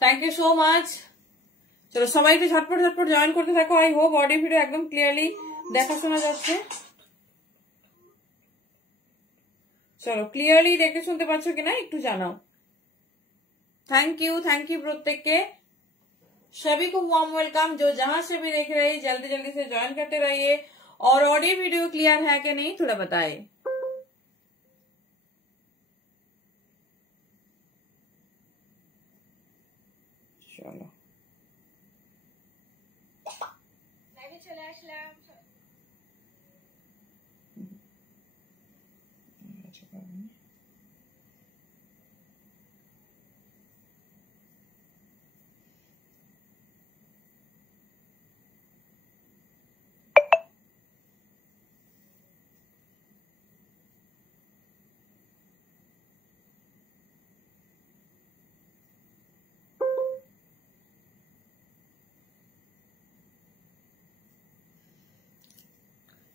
Thank you so much. চলো সবাইকে ঝটপট ঝটপট জয়েন করতে থাকো। আই হোপ অডিও ভিডিও একদম ক্লিয়ারলি দেখা শোনা যাচ্ছে। চলো ক্লিয়ারলি দেখে শুনতে পাচ্ছ কিনা একটু জানাও। थैंक यू प्रत्येक के। सभी को वार्म वेलकम। जो जहां से भी देख रहे हैं जल्दी जल्दी से ज्वाइन करते रहिए। और ऑडियो वीडियो क्लियर है कि नहीं थोड़ा बताए। चलो चले আসলাম।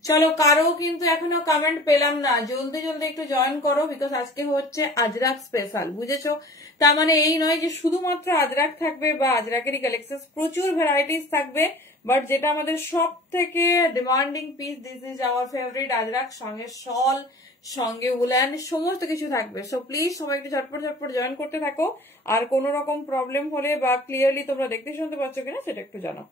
চলো কারো কিন্তু এখনো কমেন্ট পেলাম না, জলদি জলদি একটু জয়েন করো, বিকজ আজকে হচ্ছে আজরাক স্পেশাল, বুঝেছো? তার মানে এই নয় যে শুধুমাত্র আজরাক থাকবে বা আজরাকেরই কালেকশন, প্রচুর ভ্যারাইটিস থাকবে, বাট যেটা আমাদের সব থেকে demanding piece, this is our favourite Ajrak, সঙ্গে শল, সঙ্গে উলান, সমস্ত কিছু থাকবে। সো প্লিজ সবাই একটু ঝটপট ঝটপট জয়েন করতে থাকো। আর কোনো রকম প্রবলেম হলে বা ক্লিয়ারলি তোমরা দেখতে শুনতে পাচ্ছ কিনা সেটা একটু জানাও।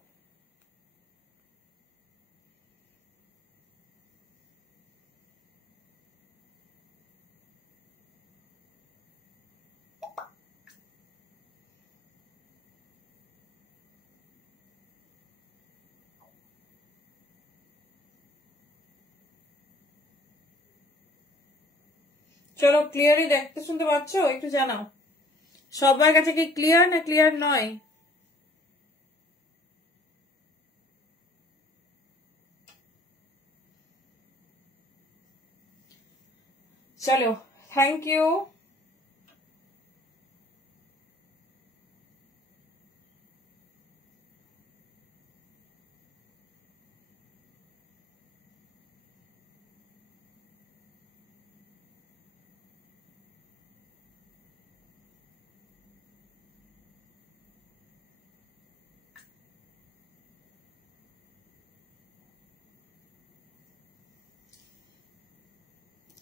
চলো ক্লিয়ারলি দেখতে শুনতে পাচ্ছ একটু জানাও। সবার কাছে কি ক্লিয়ার না ক্লিয়ার নয়? চলো thank you.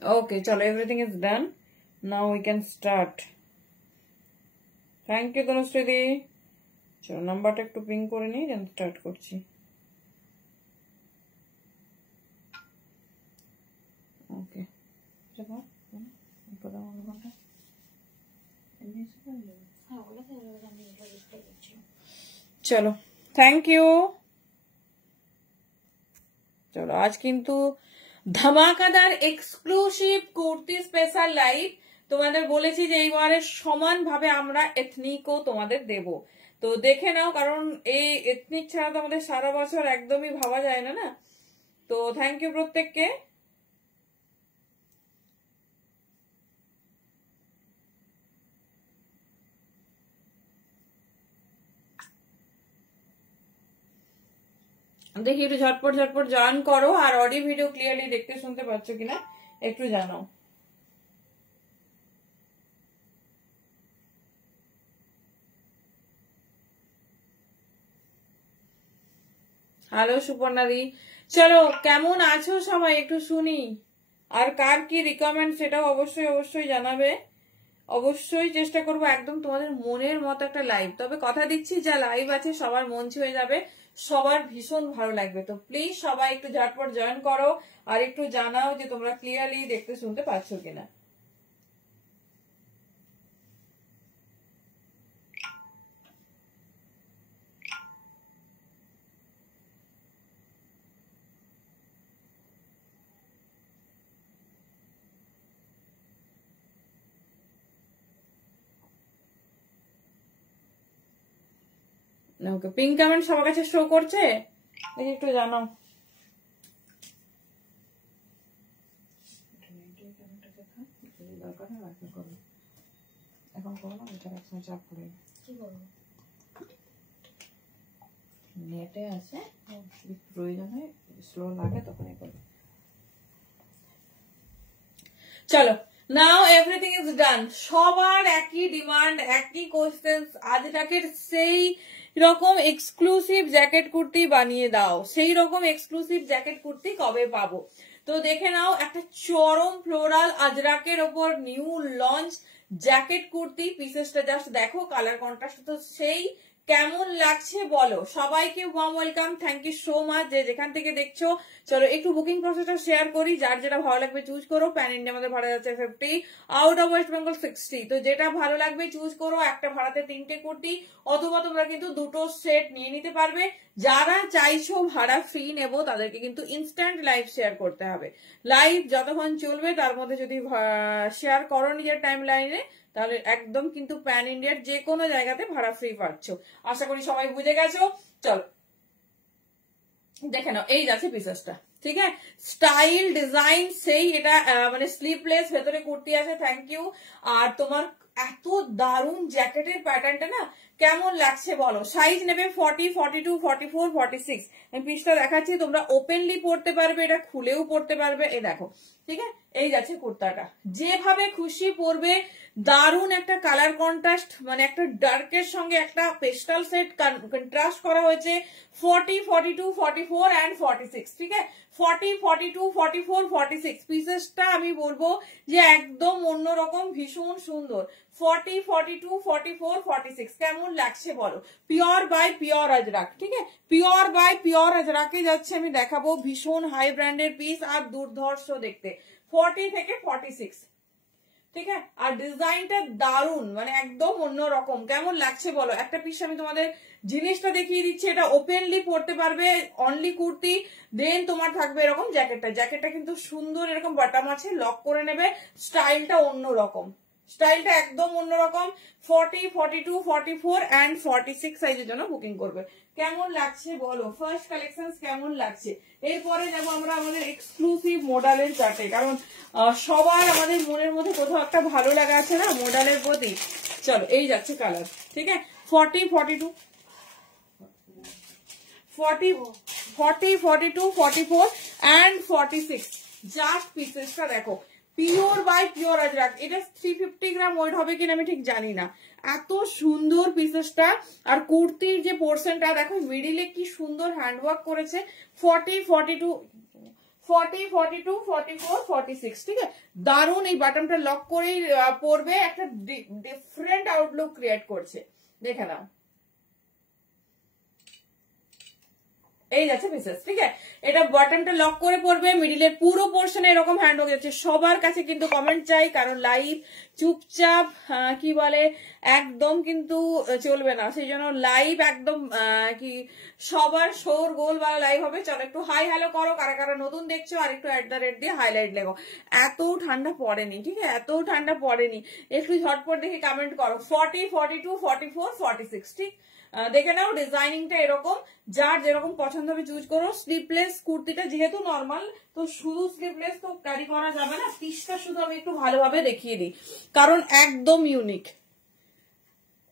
Okay, chalo, everything is done. Now we can start. Thank you, Tanushree. চলো নাম্বারটা একটু পিং করে নিই, দেন স্টার্ট করছি। ওকে চলো থ্যাংক ইউ। চলো আজ কিন্তু ধামাকাদার এক্সক্লুসিভ কুর্তি স্পেশাল লাইভ। তোমাদের বলেছি যে এইবারের সমান ভাবে আমরা এথনিকও তোমাদের দেব, তো দেখে নাও, কারণ এই এথনিক ছাড়া তো আমাদের সারা বছর একদমই ভাবা যায় না না। তো থ্যাংক ইউ প্রত্যেককে। দেখি একটু ঝটপট ঝটপট জয়েন করো। আর অডিও ভিডিও ক্লিয়ারলি দেখতে শুনতে পাচ্ছ কিনা একটু জানাও। হ্যালো সুপর্ণাদি, চলো কেমন আছো সবাই একটু শুনি। আর কার কি রিকমেন্ড সেটাও অবশ্যই অবশ্যই জানাবে। অবশ্যই চেষ্টা করবো একদম তোমাদের মনের মতো একটা লাইভ, তবে কথা দিচ্ছি যা লাইভ আছে সবার মন ছুঁয়ে যাবে, সবার ভীষণ ভালো লাগবে। তো প্লিজ সবাই একটু ঝটপট জয়েন করো আর একটু জানাও যে তোমরা ক্লিয়ারলি দেখতে শুনতে পাচ্ছ কিনা। ওকে, পিঙ্ক কমেন্ট সবার কাছে শো করছে, দেখি একটু জানাও। করো না, এটা একসময় চাপ পড়ে কি করবো, নেটে আছে, প্রয়োজন হয় স্লো লাগে তখনই করবো। চলো, নাও এভরিথিং ইজ ডান। সবার একই ডিমান্ড, একই কোশ্চেন, আজরাকের সেই রকম এক্সক্লুসিভ জ্যাকেট কুর্তি বানিয়ে দাও। সেই রকম এক্সক্লুসিভ জ্যাকেট কুর্তি কবে পাবো? তো দেখে নাও, একটা চরম ফ্লোরাল আজরাকের ওপর নিউ লঞ্চ জ্যাকেট কুর্তি। পিসেসটা জাস্ট দেখো, কালার কন্ট্রাস্ট তো সেই, কেমন লাগছে বলো। সবাইকে warm welcome, thank you so much যে যেখান থেকে দেখছো। চলো একটু বুকিং প্রসেসটা শেয়ার করি, যার যেটা ভালো লাগবে চুজ করো। প্যান ইন্ডিয়া আমাদের ভাড়া যাচ্ছে 50, আউট অফ ওয়েস্ট বেঙ্গল 60। তো যেটা ভালো লাগবে চুজ করো। একটা ভাড়াতে 3টে কুর্তি, অথবা তোমরা কিন্তু 2টো সেট নিয়ে নিতে পারবে। যারা চাইছো ভাড়া ফ্রি নেবো তাদেরকে কিন্তু ইনস্ট্যান্ট লাইভ শেয়ার করতে হবে। লাইভ যতক্ষণ চলবে তার মধ্যে যদি শেয়ার করো নিজের টাইম লাইনে, তাহলে একদম কিন্তু প্যান ইন্ডিয়ার যে কোনো জায়গাতে ভাড়া ফ্রি পাচ্ছ। আশা করি সবাই বুঝে গেছো। চলো দেখে নাও, এই যাচ্ছে পিসেসটা, ঠিক আছে, স্টাইল ডিজাইন সেই। এটা মানে স্লিভলেস, ভেতরে কুর্তি আছে, থ্যাংক ইউ। আর তোমার এত দারুণ জ্যাকেটের প্যাটার্নটা না, কেমন লাগছে বলো। সাইজ নেবে 40, 42, 44, 46। আমি পিসটা দেখাচ্ছি, তোমরা ওপেনলি পরতে পারবে, এটা খুলেও পরতে পারবে। এই দেখো, ঠিক আছে, এই যাচ্ছে কুর্তাটা, যেভাবে খুশি পরবে। দারুণ একটা কালার কন্ট্রাস্ট, মানে একটা ডার্কের সঙ্গে একটা পেস্টাল সেট কন্ট্রাস্ট করা হয়েছে। 40, 42, 44 and 46, ঠিক আছে, 40, 42, 44, 46 পিসেসটা আমি বলবো যে একদম অন্যরকম, ভীষণ সুন্দর। 40, 42, 44, 46 কেমন লাগছে বলো। পিওর বাই পিওর আজরাক, ঠিক আছে, পিওর বাই পিওর আজরাকে যাচ্ছে আমি দেখাবো। ভীষণ হাই ব্র্যান্ডের পিস আর দুর্ধর্ষ দেখতে। 40 থেকে 46, ঠিক আছে, আর ডিজাইনটা দারুন, মানে একদম অন্যরকম। কেমন লাগছে বলো। একটা পিস আমি তোমাদের জিনিসটা দেখিয়ে দিচ্ছি, এটা ওপেনলি পরতে পারবে, অনলি কুর্তি। দেন তোমার থাকবে এরকম জ্যাকেটটা, জ্যাকেটটা কিন্তু সুন্দর, এরকম বাটাম আছে, লক করে নেবে। স্টাইলটা অন্যরকম, স্টাইলটা একদম অন্যরকম। 40, 42, 44 and 46 সাইজের জন্য বুকিং করবে। কেমন লাগছে বলো, ফার্স্ট কালেকশন কেমন লাগছে। এরপরে যাবো আমরা আমাদের এক্সক্লুসিভ মডেলের চার্টে, কারণ সবার আমাদের মনের মধ্যে কোথাও একটা ভালো লাগা আছে না মডেলের প্রতি। চলো, এই যাচ্ছে কালার, ঠিক আছে, 40, 42, 40, 42, 44 and 46। জাস্ট পিসেসটা দেখো, পিওর বাই পিওর আজরাক। এটা 350 গ্রাম ওয়েট হবে কিনা আমি ঠিক জানি না। এত সুন্দর পিসেসটা। আর কুর্তির যে পোর্শনটা দেখো, মিডিলে কি সুন্দর হ্যান্ডওয়ার্ক করেছে। 40, 42, 40, 42, 44, 46, ঠিক আছে, দারুণ। এই বাটনটা লক করেই পরবে, একটা ডিফারেন্ট আউটলুক ক্রিয়েট করছে। দেখে নাও, এই যাচ্ছে পিসেস, ঠিক আছে, এটা বাটনটা লক করে পড়বে, মিডিলের পুরো পোর্শনে এরকম হ্যান্ড হয়ে যাচ্ছে। সবার কাছে কিন্তু কমেন্ট চাই, কারণ লাইভ চুপচাপ কি বলে একদম কিন্তু চলবে না, সেই জন্য লাইভ একদম কি সবার শোর গোল বালা লাইভ হবে। চলো একটু হাই হ্যালো করো, কারা কারা নতুন দেখছো, আর একটু @ দিয়ে হাইলাইট লেগো। এত ঠান্ডা পড়েনি, ঠিক আছে, এত ঠান্ডা পড়েনি, একটু ঝটপট দেখে কমেন্ট করো। 40, 42, 44, 46, ঠিক, দেখে নাও ডিজাইনিংটা এরকম। যার যেরকম পছন্দ হবে চুজ করো। স্লিভলেস কুর্তিটা যেহেতু নর্মাল, তো শুধু স্লিভলেস তো ক্যারি করা যাবে না। পিসটা শুধু আমি একটু ভালোভাবে দেখিয়ে দিই, কারণ একদম ইউনিক,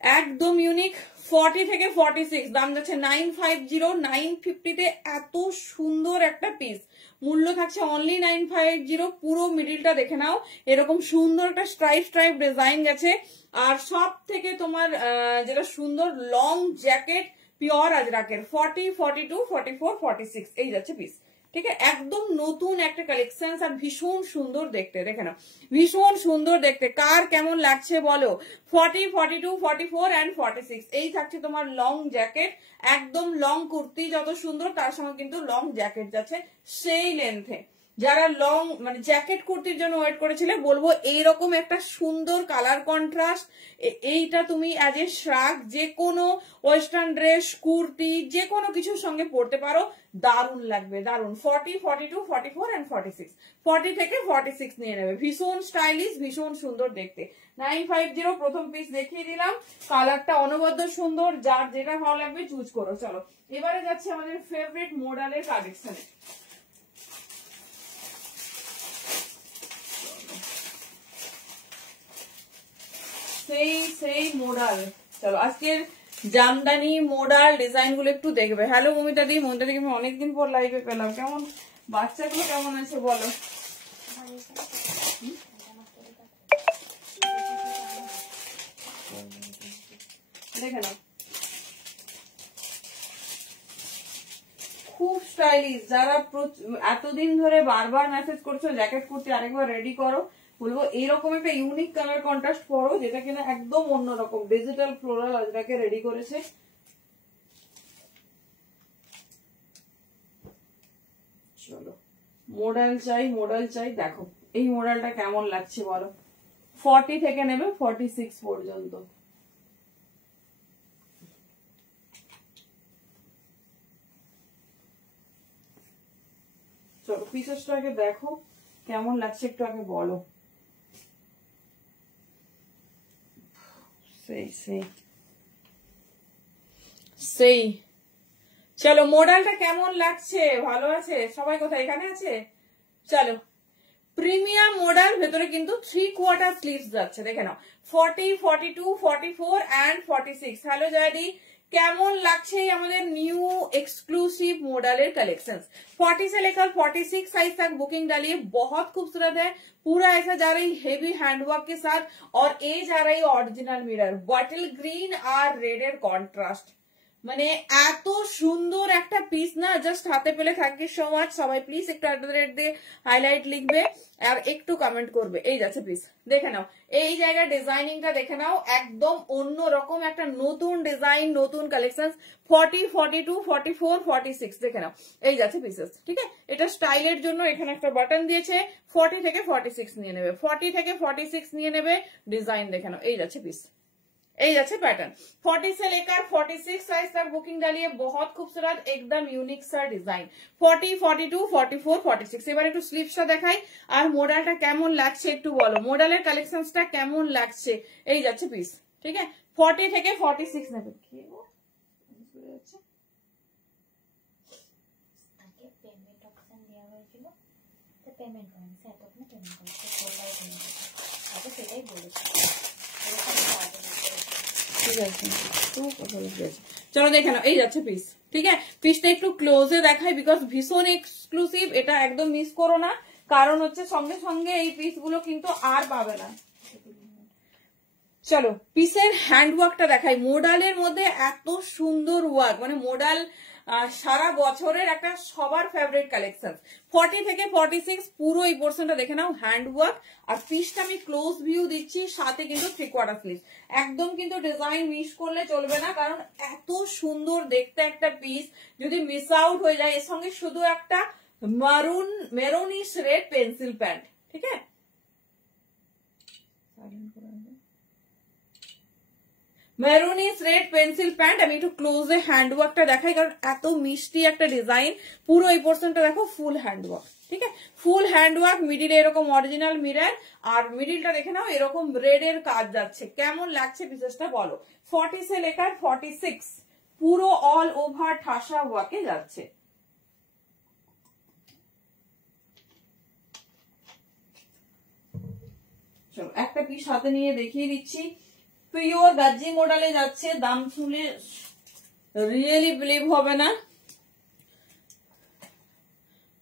একদম ইউনিক। 40 থেকে 46, দাম যাচ্ছে 950, 950-তে এত সুন্দর একটা পিস। মূল্য থাকছে অনলি 950। পুরো মিডিলটা দেখে নাও, এরকম সুন্দর একটা স্ট্রাইপ স্ট্রাইপ ডিজাইন গেছে। আর সব থেকে তোমার যেটা সুন্দর, লং জ্যাকেট, পিওর আজরাকের। 40, 42, 44, 46 এই যাচ্ছে পিস, ঠিক আছে, একদম নতুন একটা কালেকশন। আর ভীষণ সুন্দর দেখতে, দেখে নাও, ভীষণ সুন্দর দেখতে। কার কেমন লাগছে বলো। 40, 42, 44 and 46 এই থাকছে তোমার লং জ্যাকেট। একদম লং কুর্তি যত সুন্দর, তার সঙ্গে কিন্তু লং জ্যাকেট যাচ্ছে সেই লেন্থে। যারা লং মানে জ্যাকেট কুর্তির জন্য ওয়েট করেছিলে, বলবো এইরকম একটা সুন্দর কালার কন্ট্রাস্ট, এইটা তুমি অ্যাজ এ শ্রাগ যে কোনো ওয়েস্টার্ন ড্রেস, কুর্তি, যে কোনো কিছুর সঙ্গে পরতে পারো, দারুণ লাগবে, দারুণ। 40, 42, 44 and 46, 40 থেকে 46 নিয়ে নেবে। ভীষণ স্টাইলিশ, ভীষণ সুন্দর দেখতে। 950 প্রথম পিস দেখিয়ে দিলাম, কালারটা অনবদ্য সুন্দর। যার যেটা ভালো লাগবে চুজ করো। চলো এবারে যাচ্ছে আমাদের ফেভারিট মডেলের কালেকশনে। সেই মোডাল। চলো আজকের জামদানি মোডাল ডিজাইন গুলো একটু দেখবে। হ্যালো মমিতা দি, মমিতা দিকে আমি অনেকদিন পর লাইভে পেলাম। কেমন বাচ্চাগুলো কেমন আছে বলো? দেখে নাও, খুব স্টাইলিশ। যারা এতদিন ধরে বারবার মেসেজ করছো জ্যাকেট কুর্তি আরেকবার রেডি করো, বলবো এইরকম একটা ইউনিক কালার কন্ট্রাস্ট পরো, যেটা কিনা একদম অন্যরকম। ডিজিটাল ফ্লোরাল আজরাকে রেডি করেছে। চলো মোডাল চাই, মোডাল চাই। দেখো এই মোডালটা কেমন লাগছে বলো? 40 থেকে নেবে 46 পর্যন্ত। চলো পিসেসটা আগে দেখো কেমন লাগছে, একটু আগে বলো। সেই চলো মডেলটা কেমন লাগছে? ভালো আছে সবাই? কোথায়? এখানে আছে। চলো প্রিমিয়াম মডেল, ভেতরে কিন্তু 3/4 স্লিভস যাচ্ছে। দেখে নাও 40, 42, 44 and 46। হ্যালো জয়দি, কেমন লাগছে আমাদের নিউ एक्सक्लूसिव मॉडल कलेक्शन। 40 से लेकर 46 साइज तक बुकिंग डालिए। बहुत खूबसूरत है, पूरा ऐसा जा रही हेवी हैंडवर्क के साथ, और ये जा रही ओरिजिनल मिरर बॉटल ग्रीन और रेड এর কন্ট্রাস্ট। মানে এত সুন্দর একটা পিস না, জাস্ট হাতে পেলে। থ্যাংক ইউ সো মাচ সবাই। প্লিজ একটু @ দিয়ে হাইলাইট লিখবে আর একটু কমেন্ট করবে। এই যাচ্ছে পিস, দেখে নাও। এই জায়গায় ডিজাইনিংটা দেখে নাও, একদম অন্য রকম একটা নতুন ডিজাইন, নতুন কালেকশন। 40, 42, 44, 46 দেখে নাও। এই যাচ্ছে পিসেস, ঠিক আছে। এটা স্টাইলের জন্য এখানে একটা বাটন দিয়েছে। 40 থেকে 46 নিয়ে নেবে, 40 থেকে 46 নিয়ে নেবে। ডিজাইন দেখে নাও, এই যাচ্ছে পিস, এই যাচ্ছে पैटर्न। 40 से लेकर 46 साइज तक बुकिंग डालिए। बहुत खूबसूरत एकदम यूनिक सा डिजाइन। 40, 42, 44, 46। এবার একটু স্লিভসটা দেখাই আর মডেলটা কেমন লাগছে একটু বলো। মডেলের কালেকশনসটা কেমন লাগছে? এই যাচ্ছে পিস, ঠিক আছে। 40 থেকে 46 নেবে। কি গো বুঝে যাচ্ছে, আগে পেমেন্ট অপশন দেওয়া হয়েছিল, তো পেমেন্ট করেন স্যার, তখন পেমেন্ট করেন কোলায় পেমেন্ট আগে সেটাই বলেছি। চলো দেখে নাও, এই যাচ্ছে পিস, ঠিক আছে। পিসটা একটু ক্লোজে দেখাই বিকজ ভীষণ এক্সক্লুসিভ। এটা একদম মিস করো না, কারণ হচ্ছে সঙ্গে সঙ্গে এই পিস গুলো কিন্তু আর পাবে না। চলো পিসের হ্যান্ডওয়ার্কটা দেখাই। মোডালের মধ্যে এত সুন্দর ওয়ার্ক, মানে মোডাল সারা বছরের একটা সবার ফেভারিট কালেকশন। 40 থেকে 46 পুরো এই পোর্শনটা দেখে নাও, হ্যান্ডওয়ার্ক। আর পিসটা আমি ক্লোজ ভিউ দিচ্ছি, সাথে কিন্তু 3/4 স্লিভ। একদম কিন্তু ডিজাইন মিস করলে চলবে না, কারণ এত সুন্দর দেখতে একটা পিস যদি মিস আউট হয়ে যায়। এর সঙ্গে শুধু একটা মেরুনিশ রেড পেন্সিল প্যান্ট, ঠিক আছে। Maroonish red pencil pant. আমি একটু ক্লোজে হ্যান্ডওয়ার্কটা দেখাই, কারণ এত মিষ্টি একটা ডিজাইন। পুরো এই পোর্শনটা দেখো ফুল হ্যান্ডওয়ার্ক, ঠিক আছে। ফুল হ্যান্ডওয়ার্ক, মিডিলে এরকম অরিজিনাল মিরর, আর মিডিলটা দেখে নাও এরকম রেড এর কাজ যাচ্ছে। কেমন লাগছে পিসেসটা বলো? 40 से लेकर 46 পুরো অল ওভার ঠাসা ওয়ার্কে যাচ্ছে। চলো একটা পিস হাতে নিয়ে দেখিয়ে দিচ্ছি। পিওর গাজি মডেলে যাচ্ছে। দাম শুনলে রিয়েলি বিলিভ হবে না।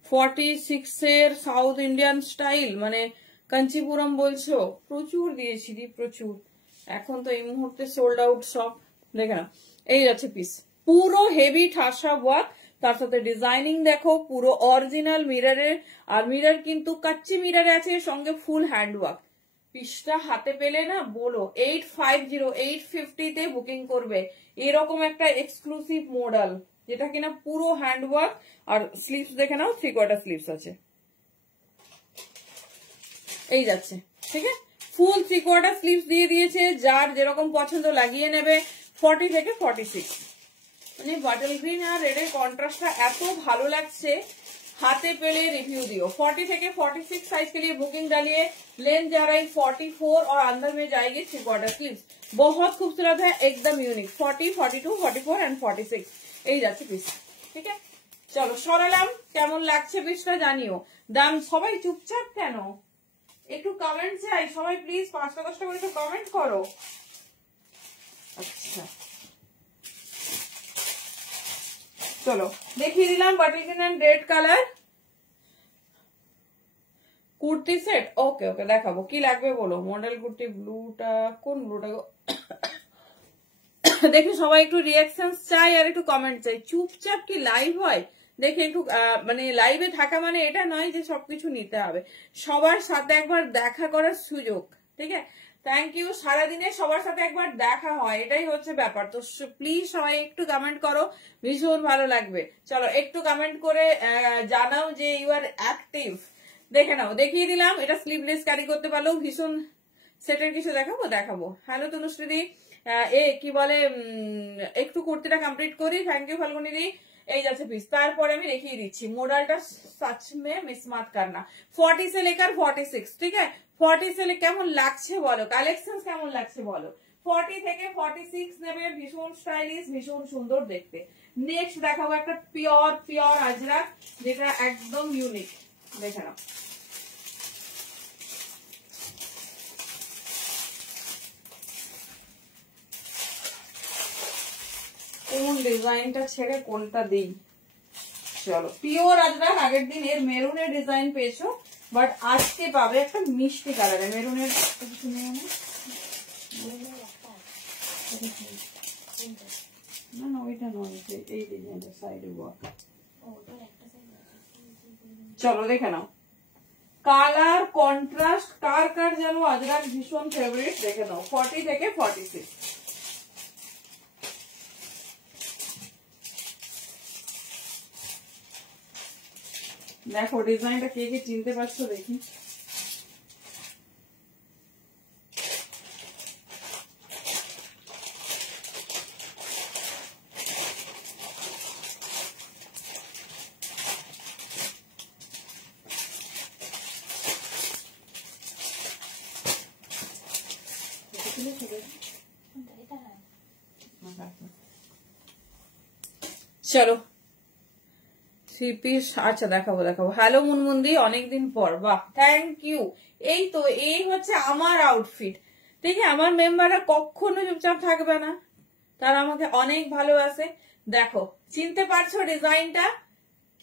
46 এর সাউথ ইন্ডিয়ান স্টাইল, মানে কাঞ্চিপুরম বলছো, প্রচুর দিয়েছি দি, প্রচুর। এখন তো এই মুহূর্তে সোল্ড আউট সব। দেখে না, এই যাচ্ছে পিস, পুরো হেভি ঠাসা ওয়ার্ক, তার সাথে ডিজাইনিং দেখো পুরো অরিজিনাল মিররের। আর মিরর কিন্তু কাচ্চি মিররে আছে, সঙ্গে ফুল হ্যান্ডওয়ার্ক। পিসটা হাতে পেলে না বলো 850, 850 তে বুকিং করবে। এরকম একটা এক্সক্লুসিভ মডেল, যেটা কিনা পুরো হ্যান্ডওয়ার্ক। আর স্লিভস দেখে নাও, 3/4 স্লিভস আছে। এই যাচ্ছে, ঠিক আছে। ফুল 3/4 স্লিভস দিয়ে দিয়েছে, যার যেরকম পছন্দ লাগিয়ে নেবে। 40 থেকে 46, মানে বটল গ্রিন আর রেড এর কন্ট্রাস্টটা এত ভালো লাগছে। हाथे पेले रिव्यू दियो। 40 থেকে 46 साइज के लिए बुकिंग डालिए। लेंथ जा रही 44 और अंदर में जाएगी 3/4 स्लीव्स। बहुत खूबसूरत है, एकदम यूनिक। 40, 42, 44 एंड 46 এই যাচ্ছে পিস, ঠিক আছে। চলো সরালাম, কেমন লাগছে পিসটা জানিও। দাম সবাই চুপচাপ কেন? একটু কমেন্ট চাই সবাই, প্লিজ 5-10টা করে একটু কমেন্ট করো। আচ্ছা চলো দেখিয়ে দিলাম bottle green and red colour kurti set. Okay okay দেখাবো, কি লাগবে বলো। মডেল কুর্তি, ব্লুটা কোন ব্লুটা গো? দেখি সবাই একটু রিয়াকশন চাই আর একটু কমেন্ট চাই। চুপচাপ কি লাইভ হয়? দেখে একটু মানে লাইভে থাকা মানে এটা নয় যে সবকিছু নিতে হবে, সবার সাথে একবার দেখা করার সুযোগ। ঠিক আছে, থ্যাংক ইউ। সারাদিনে সবার সাথে একবার দেখা হয়, এটাই হচ্ছে ব্যাপার। তো প্লিজ সবাই একটু কমেন্ট করো, ভীষণ ভালো লাগবে। চলো একটু কমেন্ট করে জানাও যে ইউ আর অ্যাক্টিভ। দেখে নাও, দেখিয়ে দিলাম। এটা স্লিভলেস ক্যারি করতে পারলেও ভীষণ। সেটের কিছু দেখাবো দেখাবো। হ্যালো তনুশ্রী, কি বলে, একটু কুর্তিটা কমপ্লিট করি। থ্যাংক ইউ ফাল্গুনি দি। এই যাচ্ছে পিস। তারপরে আমি দেখিয়ে দিচ্ছি মডেলটা সচ মে মিস মাত করনা। 40 से लेकर 46, ঠিক আছে। 40 से কেমন লাগছে বলো, কালেকশন কেমন লাগছে বলো। 40 থেকে 46 নেবে, ভীষণ স্টাইলিশ, ভীষণ সুন্দর দেখতে। নেক্সট দেখাবো একটা পিওর পিওর আজরাক, যেটা একদম ইউনিক। দেখে নাও, কোন ডিজাইনটা ছেড়ে কোনটা দিই। চলো পিওর আজরাক, আগের দিন এর মেরুনের ডিজাইন পেয়েছো, বাট আজকে পাবে একটা মিষ্টি কালারে মেরুনের। না না ওইটা নয়, এই ডিজাইনটা সাইডে ওয়ার্ক। চলো দেখে নাও, কালার কন্ট্রাস্ট কার কার যেন আজরাক ভীষণ ফেভারিট। দেখে নাও 40 থেকে 46। দেখো ডিজাইনটা কে কে চিনতে পারছো দেখি। চলো থ্রি পিস। আচ্ছা দেখাবো দেখাবো। হ্যালো মুনমুন্দি, অনেকদিন পর, বাহ থ্যাংক ইউ। এই তো এই হচ্ছে আমার আউটফিট। ঠিক আছে, আমার মেম্বাররা কখনো চুপচাপ থাকবে না, তারা আমাকে অনেক ভালোবাসে। দেখো চিনতে পারছো ডিজাইনটা?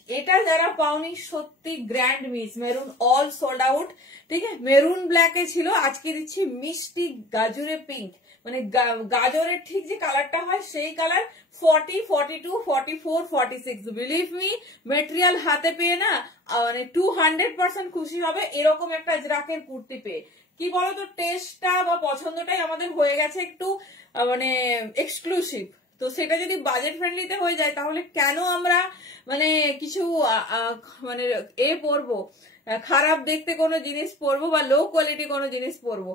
এটা যারা পাওনি সত্যি grand miss. Maroon all sold out. ঠিক আছে, মেরুন ব্ল্যাকে ছিল, আজকে দিচ্ছি মিষ্টি গাজরে পিঙ্ক, মানে গাজরের ঠিক যে কালারটা হয় সেই কালার। 40, 42, 44, 46, বিলিভ মি মেটেরিয়াল হাতে পেয়ে না মানে 200% খুশি হবে এরকম একটা আজরাকের কুর্তি পেয়ে। কি বলতো, টেস্টটা বা পছন্দটাই আমাদের হয়ে গেছে একটু মানে এক্সক্লুসিভ। তো সেটা যদি বাজেট ফ্রেন্ডলিতে হয়ে যায় তাহলে কেন আমরা মানে কিছু মানে পরবো, খারাপ দেখতে কোনো জিনিস পরবো বা লো কোয়ালিটি কোনো জিনিস পরবো।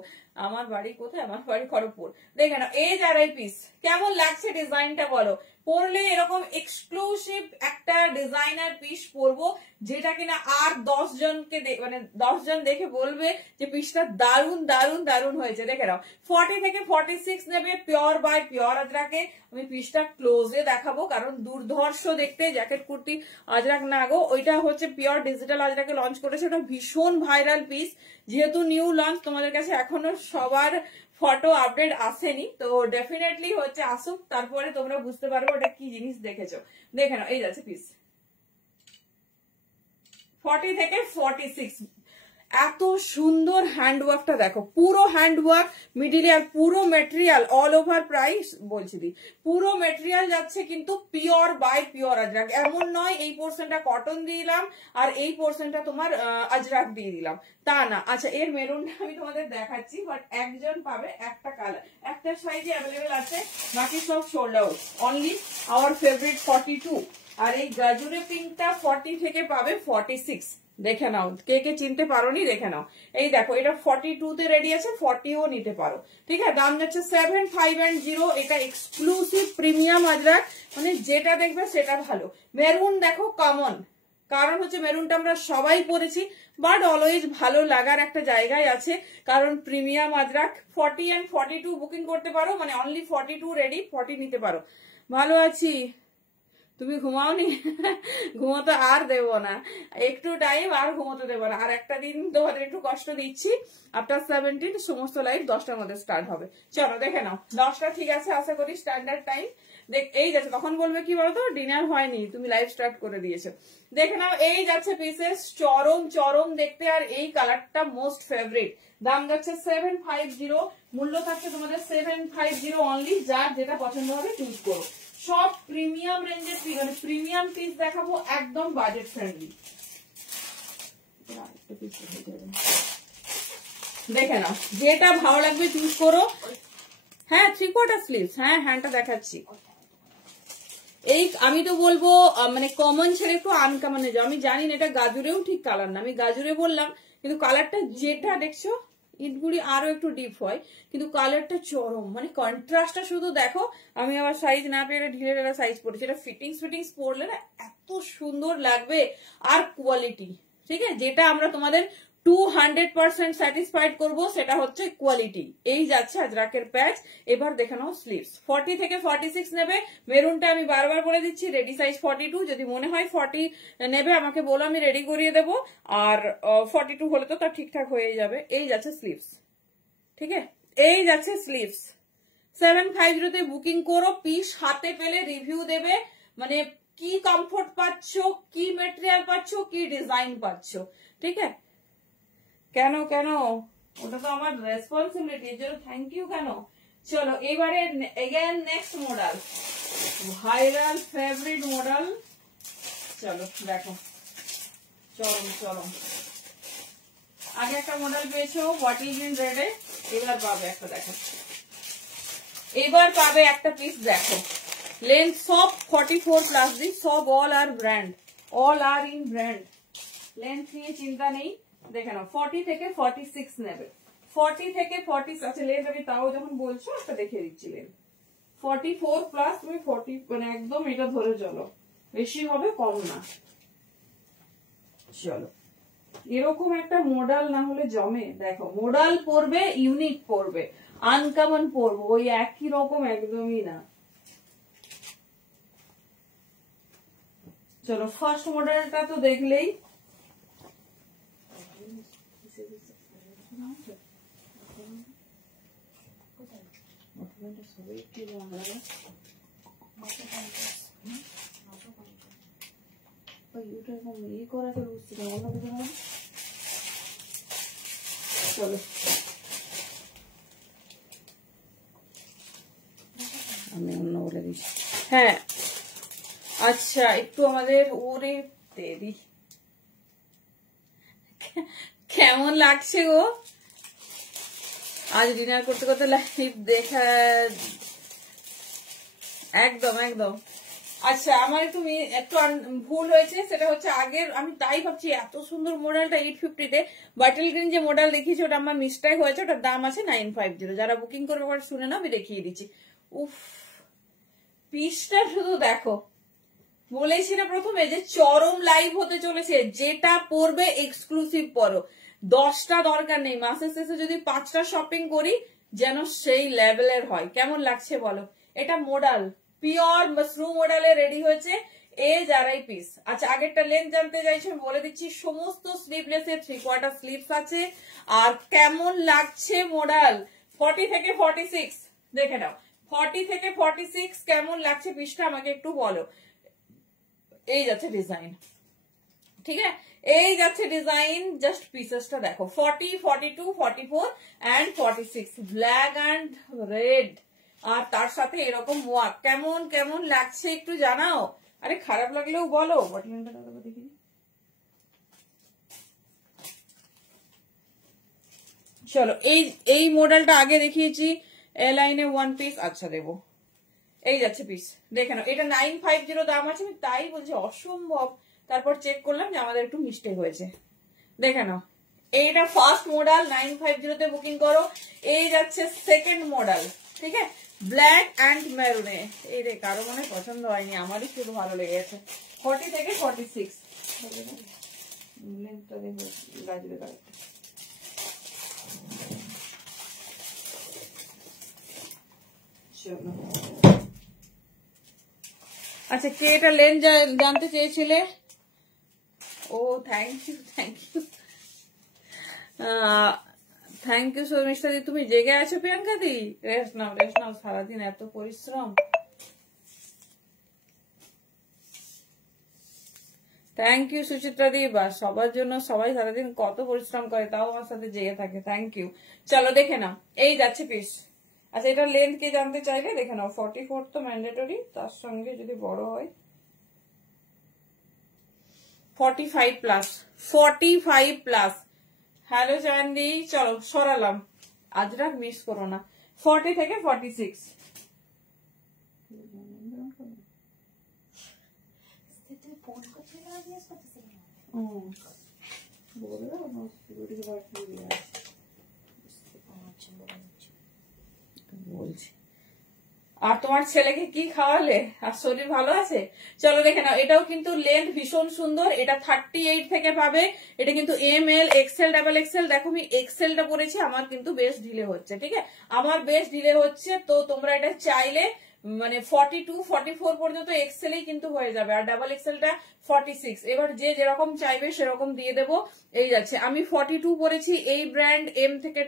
আমার বাড়ি কোথায়? আমার বাড়ি খড়গপুর। দেখে না এই যারাই পিস, কেমন লাগছে ডিজাইনটা বলো। পরলে এরকম এক্সক্লুসিভ একটা ডিজাইনার পিস পরবো, যেটা কিনা আর 10 জনকে মানে 10 জন দেখে বলবে যে পিসটা দারুন দারুন দারুন হয়েছে। দেখে নাও 40 থেকে 46 নেবে, পিওর বাই পিওর আজরাকে। আমি পিসটা ক্লোজে দেখাবো কারণ দুর্ধর্ষ দেখতে জ্যাকেট কুর্তি আজরাক না গো, ওইটা হচ্ছে পিওর ডিজিটাল আজরাকে লঞ্চ করেছে, ওটা ভীষণ ভাইরাল পিস। যেহেতু নিউ লঞ্চ, তোমাদের কাছে এখনো সবার ফটো আপডেট আসেনি, তো ডেফিনেটলি হচ্ছে আসুক, তারপরে তোমরা বুঝতে পারবে ওটা কি জিনিস দেখেছো। দেখে নাও এই যাচ্ছে পিস 40 থেকে 46। এত সুন্দর হ্যান্ডওয়ার্কটা দেখো, পুরো হ্যান্ডওয়ার্ক মিডিলে, আর পুরো মেটেরিয়াল অল ওভার প্রাইস বলছি দি, পুরো মেটেরিয়াল যাচ্ছে কিন্তু পিওর বাই পিওর আজরাক। এমন নয় এই পোর্শনটা কটন দিয়ে দিলাম আর এই পোর্শনটা তোমার আজরাক দিয়ে দিলাম, তা না। আচ্ছা এর মেরুনটা আমি তোমাদের দেখাচ্ছি, বাট একজন পাবে একটা কালার, একটা সাইজে অ্যাভেলেবেল আছে, বাকি সব sold out. Only hour favourite 42। আর এই গাজরে পিঙ্কটা 40 থেকে পাবে 46। দেখে নাও কে কে চিনতে পারোনি, দেখে নাও। এই দেখো এটা 42 তে রেডি আছে, 40ও নিতে পারো। ঠিক আছে, দাম যাচ্ছে 7510। এটা এক্সক্লুসিভ প্রিমিয়াম আজরাক, মানে যেটা দেখবে সেটা ভালো। মেরুন দেখো কমন, কারণ হচ্ছে মেরুনটা আমরা সবাই পরেছি, বাট অলওয়েজ ভালো লাগার একটা জায়গায় আছে, কারণ প্রিমিয়াম আজরাক। 40 and 42 বুকিং করতে পারো, মানে অনলি 42 রেডি, 40 নিতে পারো। ভালো আছি তুমি ঘুমাওনি? ঘুমোতে আর দেবো না, একটু টাইম আর ঘুমোতে দেবো না, আর একটা দিন তোমাদের একটু কষ্ট দিচ্ছি। আফটার 17 সমস্ত লাইভ 10টার মধ্যে স্টার্ট হবে। চলো দেখে নাও, 10টা ঠিক আছে আশা করি স্ট্যান্ডার্ড টাইম। এই যাচ্ছে, তখন বলবে কি বলতো ডিনার হয়নি, তুমি লাইভ স্টার্ট করে দিয়েছো। দেখে নাও, এই যাচ্ছে পিসেস, চরম চরম দেখতে, আর এই কালারটা মোস্ট ফেভারিট। দাম যাচ্ছে 750, মূল্য থাকছে তোমাদের 750 অনলি। যার যেটা পছন্দ হবে চুজ করো। সব প্রিমিয়াম রেঞ্জের, মানে প্রিমিয়াম পিস দেখাবো, একদম বাজেট ফ্রেন্ডলি। দেখে নাও, যেটা ভালো লাগবে চুজ করো। হ্যাঁ 3/4 স্লিভস, হ্যাঁ হ্যান্ডটা দেখাচ্ছি। এই আমি তো বলবো মানে কমন ছেড়ে একটু আনকমনে যাও। আমি জানি না এটা গাজরেও ঠিক কালার না, আমি গাজরে বললাম, কিন্তু কালারটা যেটা দেখছো ইটগুলি আরো একটু ডিপ হয়, কিন্তু কালারটা চরম, মানে কন্ট্রাস্টটা শুধু দেখো। আমি আবার সাইজ না পেয়ে ঢিলে ঢালা সাইজ পরেছি, এটা ফিটিংস পরলে না এত সুন্দর লাগবে। আর কোয়ালিটি, ঠিক আছে, যেটা আমরা তোমাদের 200% স্যাটিসফাইড করবো সেটা হচ্ছে কোয়ালিটি। এই যাচ্ছে আজরাকের প্যাচ। এবার দেখে নাও স্লিভস, 40 থেকে 46 নেবে। মেরুনটা আমি বারবার বলে দিচ্ছি, রেডি সাইজ 42। যদি মনে হয় 40 নেবে আমাকে বলো, আমি রেডি করিয়ে দেবো। আর 42 হলে তো তার ঠিকঠাক হয়ে যাবে। এই যাচ্ছে স্লিভস, ঠিক আছে, এই যাচ্ছে স্লিভস। 750 বুকিং করো, পিস হাতে পেলে রিভিউ দেবে, মানে কি কমফোর্ট পাচ্ছ, কি মেটেরিয়াল পাচ্ছ, কি ডিজাইন পাচ্ছ, ঠিক আছে। কেন কেন, ওটা তো আমার রেসপন্সিবিলিটি, এর জন্য থ্যাংক ইউ কেন। চলো এবারে again next model, viral favourite model. চলো দেখো, চরম চরম। আগে একটা মডেল পেয়েছো বটল গ্রিন রেডে, এবার পাবে একটা, দেখো এবার পাবে একটা পিস। দেখো লেন্থ সব 44+ দি, সব all are brand, all are in brand. Length নিয়ে চিন্তা নেই। দেখে নাও 40 থেকে 46 নেবে, 40 থেকে 40। আচ্ছা লেন্থ আমি তাও যখন বলছো একটা দেখিয়ে দিচ্ছি। লেন্থ 44+, তুমি 40 মানে একদম এটা ধরে চলো, বেশি হবে কম না। চলো এরকম একটা মডেল না হলে জমে। দেখো মডেল পরবে, ইউনিক পরবে, আনকমন পরবো, ওই একই রকম একদমই না। চলো ফার্স্ট মডেলটা তো দেখলেই, চলো আমি অন্য বলে দিচ্ছি। হ্যাঁ আচ্ছা একটু আমাদের ওরে দেরি, কেমন লাগছে গো আজ ডিনার করতে করতে লাইভ দেখা, একদম একদম। আচ্ছা আমার একটু ভুল হয়েছে, সেটা হচ্ছে আগের আমি তাই ভাবছি এত সুন্দর মডেলটা 850-তে বাটল গ্রিন যে মডেল দেখিয়েছি ওটা আমার মিস্টেক হয়েছে, ওটার দাম আছে 950। যারা বুকিং করবে ওটা শুনে নাও, আমি দেখিয়ে দিচ্ছি। উফ পিসটা শুধু দেখো, বলেছি না প্রথমে যে চরম লাইভ হতে চলেছে, যেটা পরবে এক্সক্লুসিভ পরো। 10টা দরকার নেই, মাসের শেষে যদি 5টা শপিং করি যেন সেই লেভেলের হয়। কেমন লাগছে বলো? এটা মডেল পিওর মাশরুম মডেলে রেডি হয়েছে, এই যারাই পিস। আচ্ছা আগেরটা লেন্থ জানতে চাইছো, বলে দিচ্ছি সমস্ত স্লিভলেসের 3/4 স্লিভস আছে। আর কেমন লাগছে মডেল 40 থেকে 46, দেখে নাও 40 থেকে 46 কেমন লাগছে পিসটা আমাকে একটু বলো। এই যাচ্ছে ডিজাইন, ঠিক আছে, এই যাচ্ছে ডিজাইন। জাস্ট পিসেসটা দেখো 40, 42, 44 and 46, ব্ল্যাক অ্যান্ড রেড, আর তার সাথে এরকম ওয়ার্ক। কেমন কেমন লাগছে একটু জানাও, আরে খারাপ লাগলেও বলো। দেখি চলো এই মডেলটা আগে দেখিয়েছি, এ লাইনে 1 পিস। আচ্ছা দেবো, এই যাচ্ছে পিস, দেখে নাও। এটা 950 দাম আছে, আমি তাই বলছি অসম্ভব। তারপর চেক করলাম যে আমাদের একটু মিস্টেক হয়েছে, দেখে নাও। এইটা ফার্স্ট মডেল 950-তে বুকিং করো। এই যাচ্ছে সেকেন্ড মডেল, ঠিক আছে, ব্ল্যাক অ্যান্ড মেরুনে। এই রে কারো মনে পছন্দ হয়নি, আমারই শুধু ভালো লেগেছে। 40 থেকে 46 চলো। আচ্ছা, কে এটা লেন জানতে চেয়েছিলে? ও thank you, thank you, thank you so mister দি। তুমি জেগে আছো প্রিয়াঙ্কা দি? রেস্ট নাও, রেস্ট নাও, সারাদিন এত পরিশ্রম। থ্যাংক ইউ সুচিত্রা দি। বা সবার জন্য সবাই সারাদিন কত পরিশ্রম করে, তাও আমার সাথে জেগে থাকে। Thank you. চলো দেখে নাও, এই যাচ্ছে পিস। আচ্ছা, এটা লেন্থ কে জানতে চাইলে দেখে নাও। 44 তো ম্যান্ডেটরি, তার সঙ্গে যদি বড় হয় 45 প্লাস, 45 প্লাস। হ্যালো চান্দি, চলো সরালাম, আজরাক মিস করো না। 40 থেকে 46। বলছি, আর তোমার ছেলেকে কি খাওয়ালে? আর শরীর ভালো আছে? চলো দেখে নাও, এটাও কিন্তু লেন্থ ভীষণ সুন্দর। এটা 38 থেকে পাবে। এটা কিন্তু M L, XL, double XL. দেখো আমি এক্সেলটা পরেছি, আমার কিন্তু বেশ ঢিলে হচ্ছে। ঠিক আছে, আমার বেশ ঢিলে হচ্ছে। তো তোমরা এটা চাইলে মানে 42, 44 পর্যন্ত এক্সেলই কিন্তু হয়ে যাবে, আর ডাবল এক্সেলটা 46। এবার যে যেরকম চাইবে সেরকম দিয়ে দেবো। এই যাচ্ছে, আমি 42 পরেছি। এই ব্র্যান্ড এম থেকে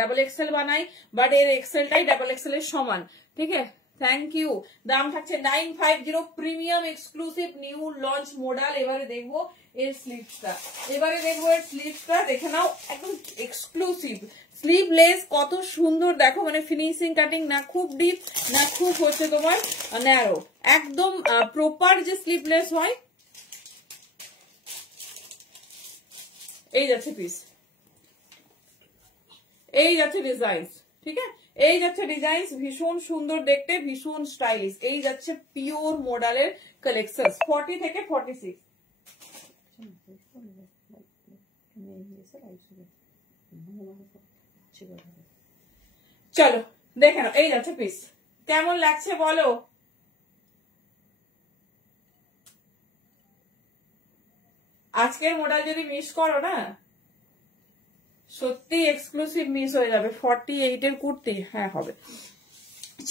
ডাবল এক্সেল বানাই, বাট এর এক্সেলটাই ডাবল এক্সেল এর সমান। ঠিক আছে, থ্যাংক ইউ। দাম থাকছে 950, premium exclusive new launch model. এবারে দেখবো এর স্লিভসটা, দেখে নাও, একদম এক্সক্লুসিভ স্লিভলেস। কত সুন্দর দেখো, মানে ফিনিশিং কাটিং না খুব ডিপ, না খুব হচ্ছে তোমার ন্যারো, একদম প্রপার যে স্লিভলেস হয়। এই যাচ্ছে পিস, এই যাচ্ছে ডিজাইন। ঠিক আছে, এই যাচ্ছে ডিজাইন, ভীষণ সুন্দর দেখতে, ভীষণ স্টাইলিশ। এই যাচ্ছে পিওর মডেলের কালেকশন 40 থেকে 46। চলো দেখে নাও, এই যাচ্ছে পিস। কেমন লাগছে বলো? আজকের মডেল যদি মিস করো না, সত্যি এক্সক্লুসিভ মিস হয়ে যাবে। 48 এর কুর্তি, হ্যাঁ হবে।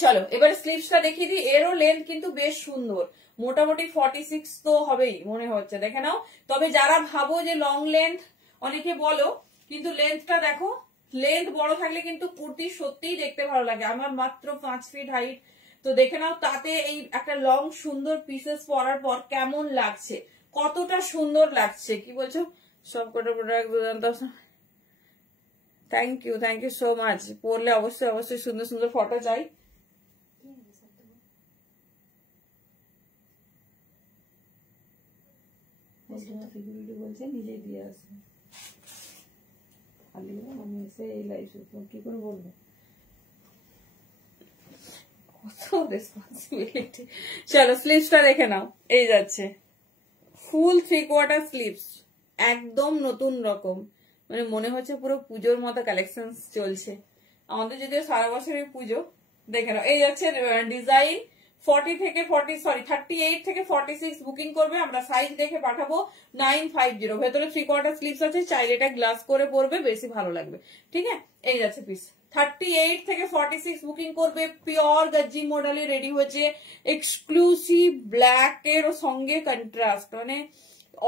চলো এবার স্লিভসটা দেখিয়ে দিই। এরও লেন্থ কিন্তু বেশ সুন্দর, মোটামুটি 46 তো হবেই মনে হচ্ছে, দেখে নাও। তবে যারা ভাবো যে লং লেন্থ অনেকে বলো, কিন্তু লেন্থটা দেখো, লেন্থ বড় থাকলে কিন্তু কুর্তি সত্যিই দেখতে ভালো লাগে। আমার মাত্র 5 ফিট হাইট, তো দেখে নাও তাতে এই একটা লং সুন্দর পিসেস পরার পর কেমন লাগছে, কতটা সুন্দর লাগছে। কি বলছো? সব কটা প্রোডাক্ট দুর্দান্ত। Thank you, thank you so much. পরলে অবশ্যই অবশ্যই সুন্দর সুন্দর ফটো চাই। বলছে নিজেই দিয়ে আসবে, আমি এসে এই লাইফ কি করে বলবো, কত রেসপন্সিবিলিটি। চলো স্লিভসটা দেখে নাও, এই যাচ্ছে ফুল 3/4 স্লিভস, একদম নতুন রকম, মানে মনে হচ্ছে পুরো পুজোর মতো কালেকশন চলছে আমাদের, যদিও সারা বছরের পুজো। দেখে নাও, এই যাচ্ছে ডিজাইন। 38 থেকে 46 বুকিং করবে, আমরা সাইজ দেখে পাঠাবো। 950, ভেতরে 3/4 স্লিভস আছে, চাইলে এটা গ্লাস করে পরবে, বেশি ভালো লাগবে। ঠিক আছে, এই যাচ্ছে পিস। 38 থেকে 46 বুকিং করবে। পিওর গজ্জি মডেলে রেডি হয়েছে, এক্সক্লুসিভ ব্ল্যাক এর সঙ্গে কন্ট্রাস্ট, মানে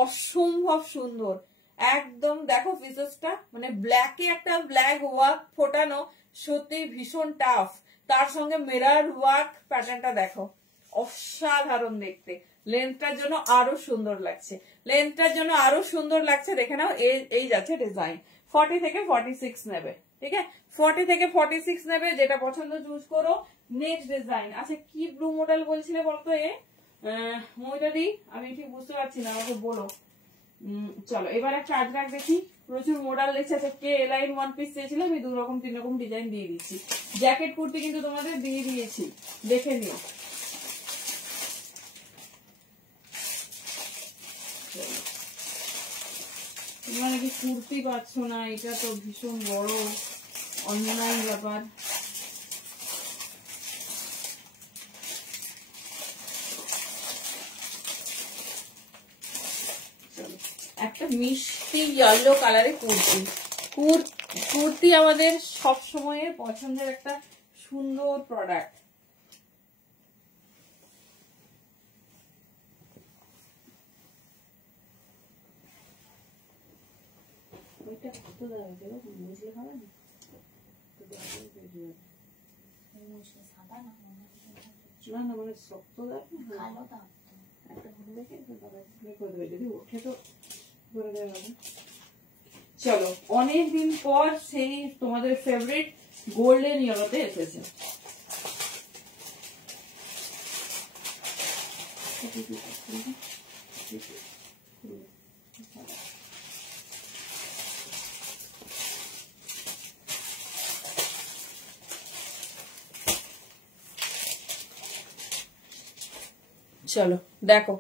অসম্ভব সুন্দর একদম। দেখো পিসেসটা, মানে ব্ল্যাকে একটা ব্ল্যাক ওয়ার্ক ফোটানো, সত্যি ভীষণ টাফ। তার সঙ্গে মিরর ওয়ার্ক প্যাটার্নটা দেখো, অসাধারণ দেখতে। লেন্থটার জন্য আরো সুন্দর লাগছে, দেখে নাও। এই যাচ্ছে ডিজাইন। 40 থেকে 46 নেবে। ঠিক আছে, 40 থেকে 46 নেবে, যেটা পছন্দ চুজ করো। Next design. আচ্ছা, কি ব্লু মডেল বলছিলে বলতো? মইদাদি আমি ঠিক বুঝতে পারছি না, আমাকে বলো। চলো এবার একটা আজরাক দেখি, প্রচুর মডেল দেখছি। আচ্ছা, কে এলাইন 1 পিস চেয়েছিল, আমি 2 রকম 3 রকম ডিজাইন দিয়ে দিচ্ছি। জ্যাকেট কুর্তি কিন্তু তোমাদের দিয়ে দিয়েছি, দেখে নিও। তোমরা নাকি কুর্তি পাচ্ছ না, এটা তো ভীষণ বড় অন্যায় ব্যাপার। একটা মিষ্টি ইয়েলো কালারের কুর্তি আমাদের সব সময়ের পছন্দের একটা সুন্দর প্রোডাক্ট। এটা কত দাঁড়াবে দেখো, বুঝলে হবে না সাদা না না না মানে শক্ত দাঁড়াবে কালো দাও একটা ঘুরে দেখে করে দেবে, যদি ওঠে তো করে দেওয়া হবে। চলো অনেকদিন পর সেই তোমাদের ফেভারিট গোল্ডেন ইয়েলোতে এসেছে। চলো দেখো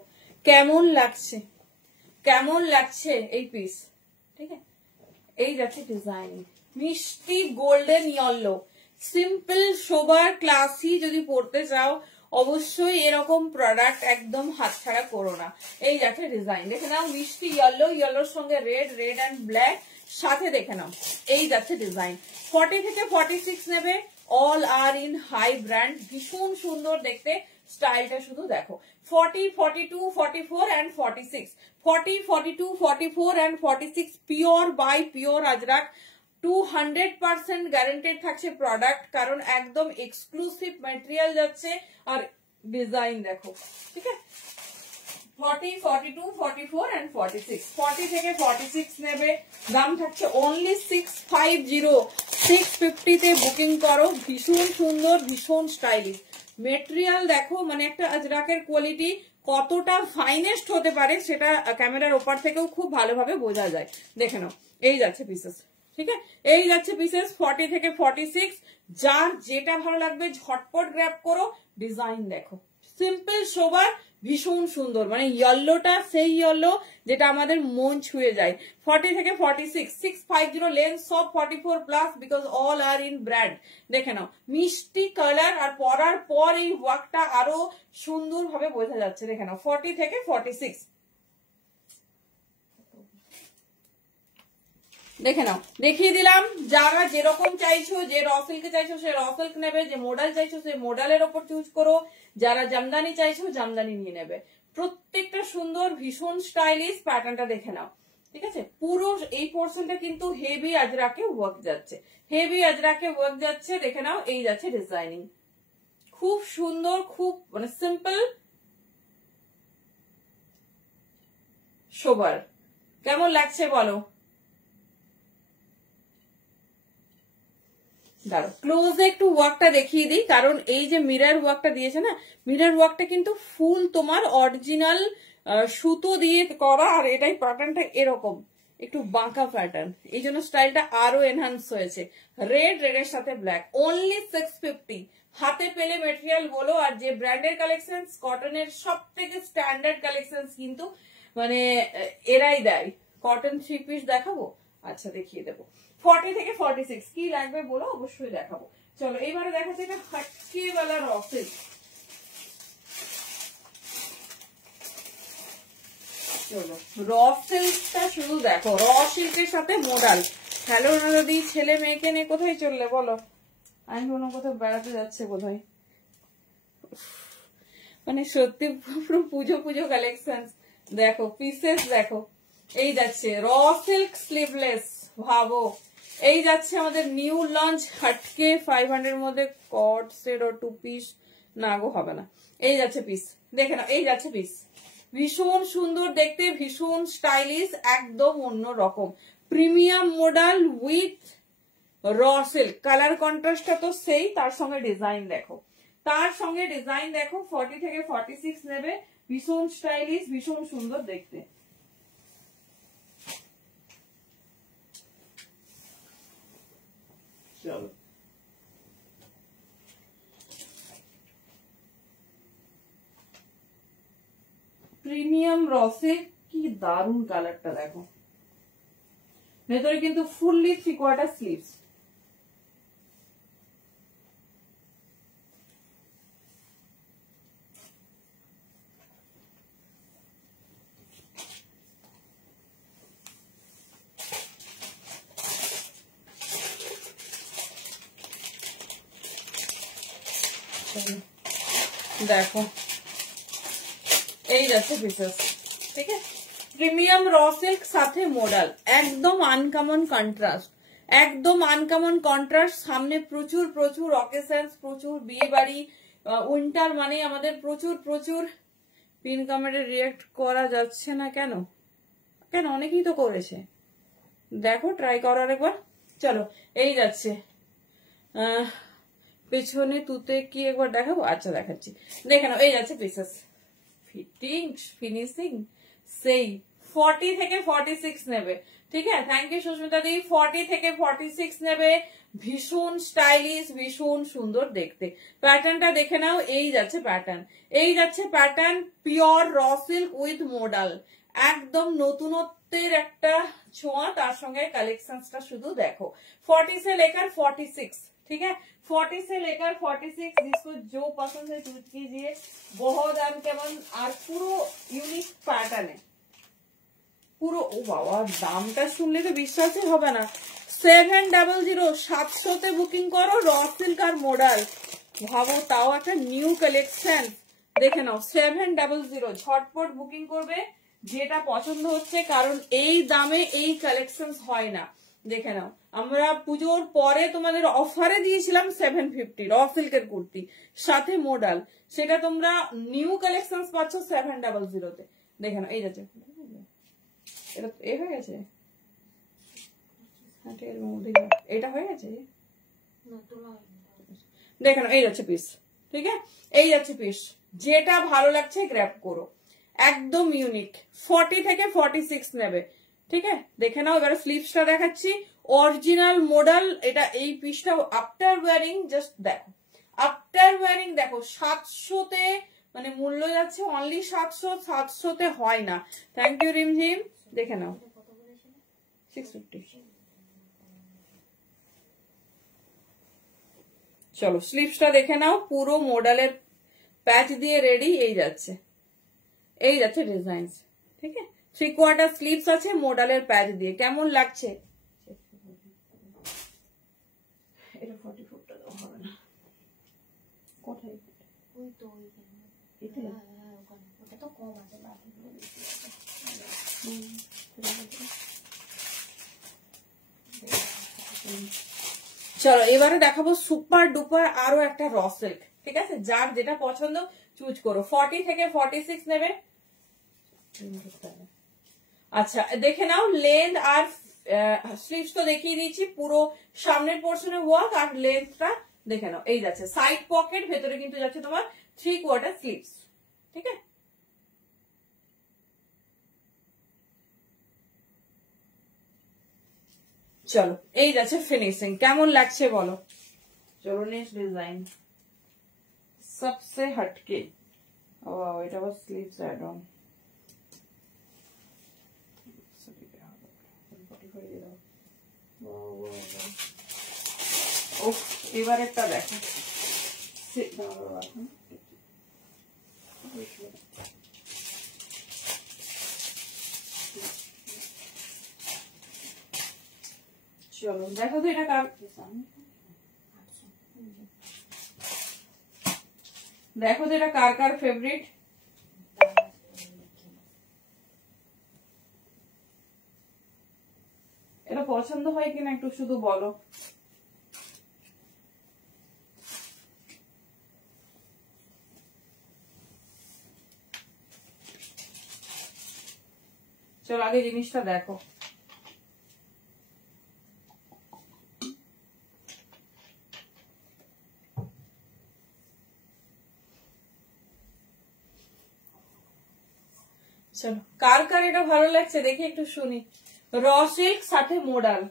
কেমন লাগছে, কেমন লাগছে এই পিস। ঠিক আছে, এই যাচ্ছে ডিজাইন, মিষ্টি গোল্ডেন ইয়েলো, সিম্পল সোবার ক্লাসি যদি পড়তে চাও অবশ্যই এরকম প্রোডাক্ট একদম হাতছাড়া করো না। এই যাচ্ছে ডিজাইন, দেখে নাও মিষ্টি ইয়েলো, ইয়েলোর সঙ্গে রেড, রেড অ্যান্ড ব্ল্যাক সাথে দেখে নাও। এই যাচ্ছে ডিজাইন, 40 থেকে 46 নেবে, all are in high brand, ভীষণ সুন্দর দেখতে। স্টাইলটা শুধু দেখো, 40, 42, 44 and 46, 40, 42, 44 and 46 pure by pure Ajrakh, 200% guaranteed থাকছে প্রোডাক্ট, কারণ একদম এক্সক্লুসিভ ম্যাটেরিয়াল যাচ্ছে। আর ডিজাইন দেখো, ঠিক আছে, 40, 42, 44 and 46, 40 থেকে 46 নেবে, দাম থাকছে অনলি 650, 650 তে বুকিং করো। ভীষণ সুন্দর, ভীষণ স্টাইলিশ মেটেরিয়াল দেখো, মানে একটা আজরাকের কোয়ালিটি কতটা ফাইনেস্ট হতে পারে সেটা ক্যামেরার ওপার থেকেও খুব ভালোভাবে বোঝা যায়। দেখে নাও, এই যাচ্ছে পিসেস, ঠিক আছে, এই যাচ্ছে পিসেস 40 থেকে 46, যার যেটা ভালো লাগবে ঝটপট গ্র্যাব করো। ডিজাইন দেখো, সিম্পল সোবার, ভীষণ সুন্দর, মানে ইয়েলোটা সেই ইয়েলো যেটা আমাদের মন ছুঁয়ে যায়। 40 থেকে 46, 650 লেন্স, সব 44 plus, because all are in brand. দেখে নাও মিষ্টি কালার, আর পরার পর এই ওয়ার্কটা আরো সুন্দর ভাবে বোঝা যাচ্ছে। দেখে নাও 40 থেকে 46, দেখে নাও, দেখিয়ে দিলাম। যারা যেরকম চাইছো, যে র সিল্কে চাইছো সে র সিল্ক নেবে, যে মডেল চাইছো সে মডেলের ওপর চুজ করো, যারা জামদানি চাইছো জামদানি নিয়ে নেবে। প্রত্যেকটা সুন্দর, ভীষণ স্টাইলিশ, প্যাটার্নটা দেখে নাও। ঠিক আছে, পুরো এই পোর্শনটা কিন্তু হেভি আজরাকে ওয়ার্ক যাচ্ছে, হেভি আজরাকে ওয়ার্ক যাচ্ছে। দেখে নাও, এই যাচ্ছে ডিজাইনিং, খুব সুন্দর, খুব মানে সিম্পল সোবার। কেমন লাগছে বলো? দাঁড়ো ক্লোজে একটু ওয়ার্কটা দেখিয়ে দিই, কারণ এই যে মিরর ওয়ার্কটা দিয়েছে না, মিরর ওয়ার্কটা কিন্তু ফুল তোমার অরিজিনাল সুতো দিয়ে করা, আর এটাই প্যাটার্নটা এরকম একটু বাঁকা প্যাটার্ন, এই জন্য স্টাইলটা আরো এনহান্স হয়েছে। রেড, রেডের সাথে ব্ল্যাক, অনলি 650। হাতে পেলে মেটেরিয়াল বলো, আর যে ব্র্যান্ডের কালেকশন, কটনের সব থেকে স্ট্যান্ডার্ড কালেকশন কিন্তু মানে এরাই দেয়। কটন 3 পিস দেখাবো, আচ্ছা দেখিয়ে দেবো। 40 থেকে 46 কি লাগবে বলো, অবশ্যই দেখাবো। চলো এইবারে দেখাচ্ছি এটা হাটকে वाला র সিল্ক। চলো র সিল্কটা শুধু দেখো, র সিল্কের সাথে মডেল। হ্যালো নদী, ছেলে মেয়েকে নিয়ে কোথায় চললে বলো? আমি কোনো কোথাও বেড়াতে যাচ্ছে বোধহয়। মানে সত্যি পুরো পুজো পুজো কালেকশন দেখো, পিসেস দেখো। এই যাচ্ছে র সিল্ক স্লিভলেস, ভাবো। এই যাচ্ছে আমাদের নিউ লঞ্চ হাটকে 500 মধ্যে কট সেট ও 2 পিস, না গো হবে না। এই যাচ্ছে পিস, দেখে নাও, এই যাচ্ছে পিস, ভীষণ সুন্দর দেখতে, ভীষণ স্টাইলিশ, একদম অন্য রকম premium model with raw silk. Colour কন্ট্রাস্টটা তো সেই, তার সঙ্গে ডিজাইন দেখো, তার সঙ্গে ডিজাইন দেখো। 40 থেকে 46 নেবে, ভীষণ স্টাইলিশ, ভীষণ সুন্দর দেখতে। চলো প্রিমিয়াম রসে, কি দারুন কালারটা দেখো। ভেতরে কিন্তু ফুললি 3/4 স্লিভস। দেখো এই যাচ্ছে পিসেস, ঠিক আছে। প্রিমিয়াম র সিল্ক সাথে মডাল, একদম আনকমন কন্ট্রাস্ট, একদম আনকমন কন্ট্রাস্ট। সামনে প্রচুর প্রচুর অকেশন, প্রচুর বিয়ে বাড়ি, উইন্টার মানে আমাদের প্রচুর প্রচুর। পিন কমেন্টে রিয়েক্ট করা যাচ্ছে না কেন? কেন, অনেকেই তো করেছে, দেখো ট্রাই করো আরেকবার। চলো এই যাচ্ছে পেছনে তুতে কি একবার দেখাবো? আচ্ছা দেখাচ্ছি, দেখে নাও। এই যাচ্ছে পিসেস, ফিটিং ফিনিশিং সেই 40 থেকে 46 নেবে, ঠিক আছে। থ্যাংক ইউ সুস্মিতা দি। 40 থেকে 46 নেবে, ভীষণ স্টাইলিশ, ভীষণ সুন্দর দেখতে। প্যাটার্নটা দেখে নাও, এই যাচ্ছে প্যাটার্ন, এই যাচ্ছে pattern, pure raw silk with modal, একদম নতুনত্বের একটা ছোঁয়া, তার সঙ্গে কালেকশনটা শুধু দেখো। 40 से लेकर 46, ठीक है, 40 से लेकर 46, जिसको जो पसंद है चूज कीजिए। बहुत আনকমন আর পুরো ইউনিক প্যাটার্নে, পুরো। ও বাবা, দামটা শুনলে তো বিশ্বাসই হবে না। 700, 700 তে বুকিং করো র সিল্ক আর মডাল, ভাবো তাও একটা নিউ কালেকশন। দেখে নাও 700, ঝটপট বুকিং করবে যেটা পছন্দ হচ্ছে, কারণ এই দামে এই কালেকশন হয় না। দেখে নাও, আমরা পুজোর পরে তোমাদের অফারে দিয়েছিলাম 750 র সিল্কের কুর্তি সাথে মডাল, সেটা তোমরা নিউ কালেকশন পাচ্ছ 700 তে। দেখে নাও, এই যাচ্ছে, এটা এ হয়ে গেছে, এটা হয়ে গেছে। দেখে নাও, এই যাচ্ছে পিস, ঠিক আছে, এই যাচ্ছে পিস, যেটা ভালো লাগছে গ্র্যাব করো, একদম ইউনিক। 40 থেকে 46 নেবে, ঠিক আছে। দেখে নাও, এবারে স্লিভসটা দেখাচ্ছি, অরিজিনাল মডেল এটা। এই পিসটা আফটার ওয়ারিং জাস্ট দেখো, আফটার ওয়ারিং দেখো 700 তে, মানে মূল্য যাচ্ছে অনলি 700, 700 তে হয় না। থ্যাংক ইউ রিমঝিম। দেখে নাও 650। চলো স্লিভসটা দেখে নাও, পুরো মডেলের প্যাচ দিয়ে রেডি। এই যাচ্ছে, এই যাচ্ছে ডিজাইন, ঠিক আছে। 3/4 স্লিভস আছে মডেলের প্যাচ দিয়ে, কেমন লাগছে? এটা 44টা দাও, হবে না। কোথায়? ওই তো ওইখানে, ওটা তো কম আছে, বাকিগুলো বেশি আছে। চলো এবারে দেখাবো সুপার ডুপার আরো একটা র সিল্ক, ঠিক আছে। যার যেটা পছন্দ চুজ করো। 40 থেকে 46 নেবে। আচ্ছা দেখে নাও, লেন্থ আর স্লিভস তো দেখিয়ে দিয়েছি, পুরো সামনের পোর্শনে ওয়ার্ক আর লেন্থটা দেখে নাও। এই যাচ্ছে সাইড পকেট, ভেতরে কিন্তু যাচ্ছে তোমার 3/4 স্লিভস, ঠিক আছে। চলো এই যাচ্ছে ফিনিশিং, কেমন লাগছে বলো। চলো নেক্সট ডিজাইন, সবসে হটকে। ও এটা আবার স্লিভস অ্যাড অন। এবার একটা দেখো, চলো দেখো তো এটা কার, দেখো তো এটা কার কার ফেভারিট। এটা পছন্দ হয় কিনা একটু শুধু বলো। চলো আগে জিনিসটা দেখো। চলো কার কার এটা ভালো লাগছে দেখি একটু শুনি। র সিল্ক সাথে মডাল,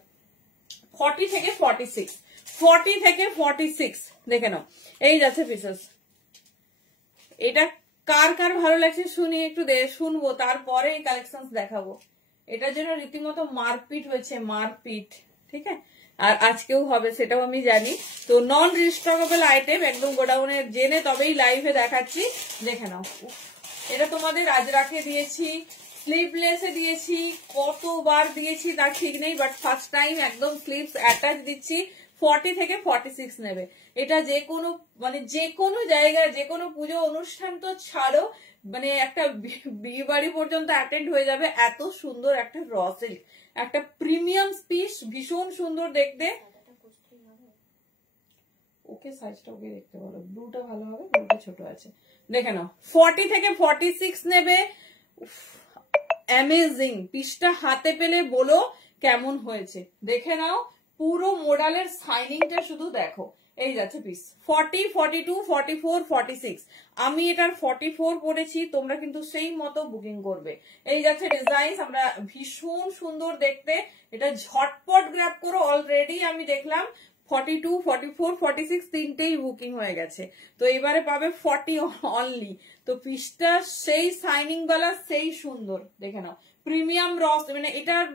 40 থেকে 46, 40 থেকে 46 দেখে নাও। এই যাচ্ছে পিসেস, এটা কার কার ভালো লাগছে শুনি একটু, শুনবো, তারপরে এই কালেকশন দেখাবো। এটার জন্য রীতিমতো মারপিট হয়েছে, মারপিট, ঠিক আছে। আর আজকেও হবে সেটাও আমি জানি। তো নন রিস্টকেবল আইটেম, একদম গোডাউনের জেনে তবেই লাইভে দেখাচ্ছি। দেখে নাও, এটা তোমাদের আজরাকে দিয়েছি, স্লিভলেসে দিয়েছি, কতবার দিয়েছি তার ঠিক নেই, বাট ফার্স্ট টাইম একদম স্লিভস অ্যাটাচ দিচ্ছি। 40 থেকে 46 নেবে। এটা যে কোনো মানে যে কোনো জায়গায় যে কোনো পুজো অনুষ্ঠান তো ছাড়ো, মানে একটা বিয়ে বাড়ি পর্যন্ত অ্যাটেন্ড হয়ে যাবে। এত সুন্দর একটা র সিল্ক, একটা প্রিমিয়াম পিস, ভীষণ সুন্দর দেখতে। ওকে সাইজটা ওকে দেখতে বলো, ব্লুটা ভালো হবে, ব্লুটা ছোট আছে, দেখে নাও। 40 থেকে 46 নেবে। অ্যামেজিং পিসটা হাতে পেলে বলো কেমন হয়েছে, দেখে নাও। পুরো মোডালের সাইনিংটা শুধু দেখো। এই যাচ্ছে পিস 40, 42, 44, 46। আমি এটার 44 পরেছি, তোমরা কিন্তু সেই মতো বুকিং করবে। এই যাচ্ছে ডিজাইন, আমরা ভীষণ সুন্দর দেখতে। এটা ঝটপট গ্র্যাব করো। অলরেডি আমি দেখলাম 42, 44, 46 তিনটেই বুকিং হয়ে গেছে। তো এবারে পাবে 40 অনলি। তো পিসটা সেই সাইনিং वाला, সেই সুন্দর, দেখে নাও। প্রিমিয়াম রস, মানে এটার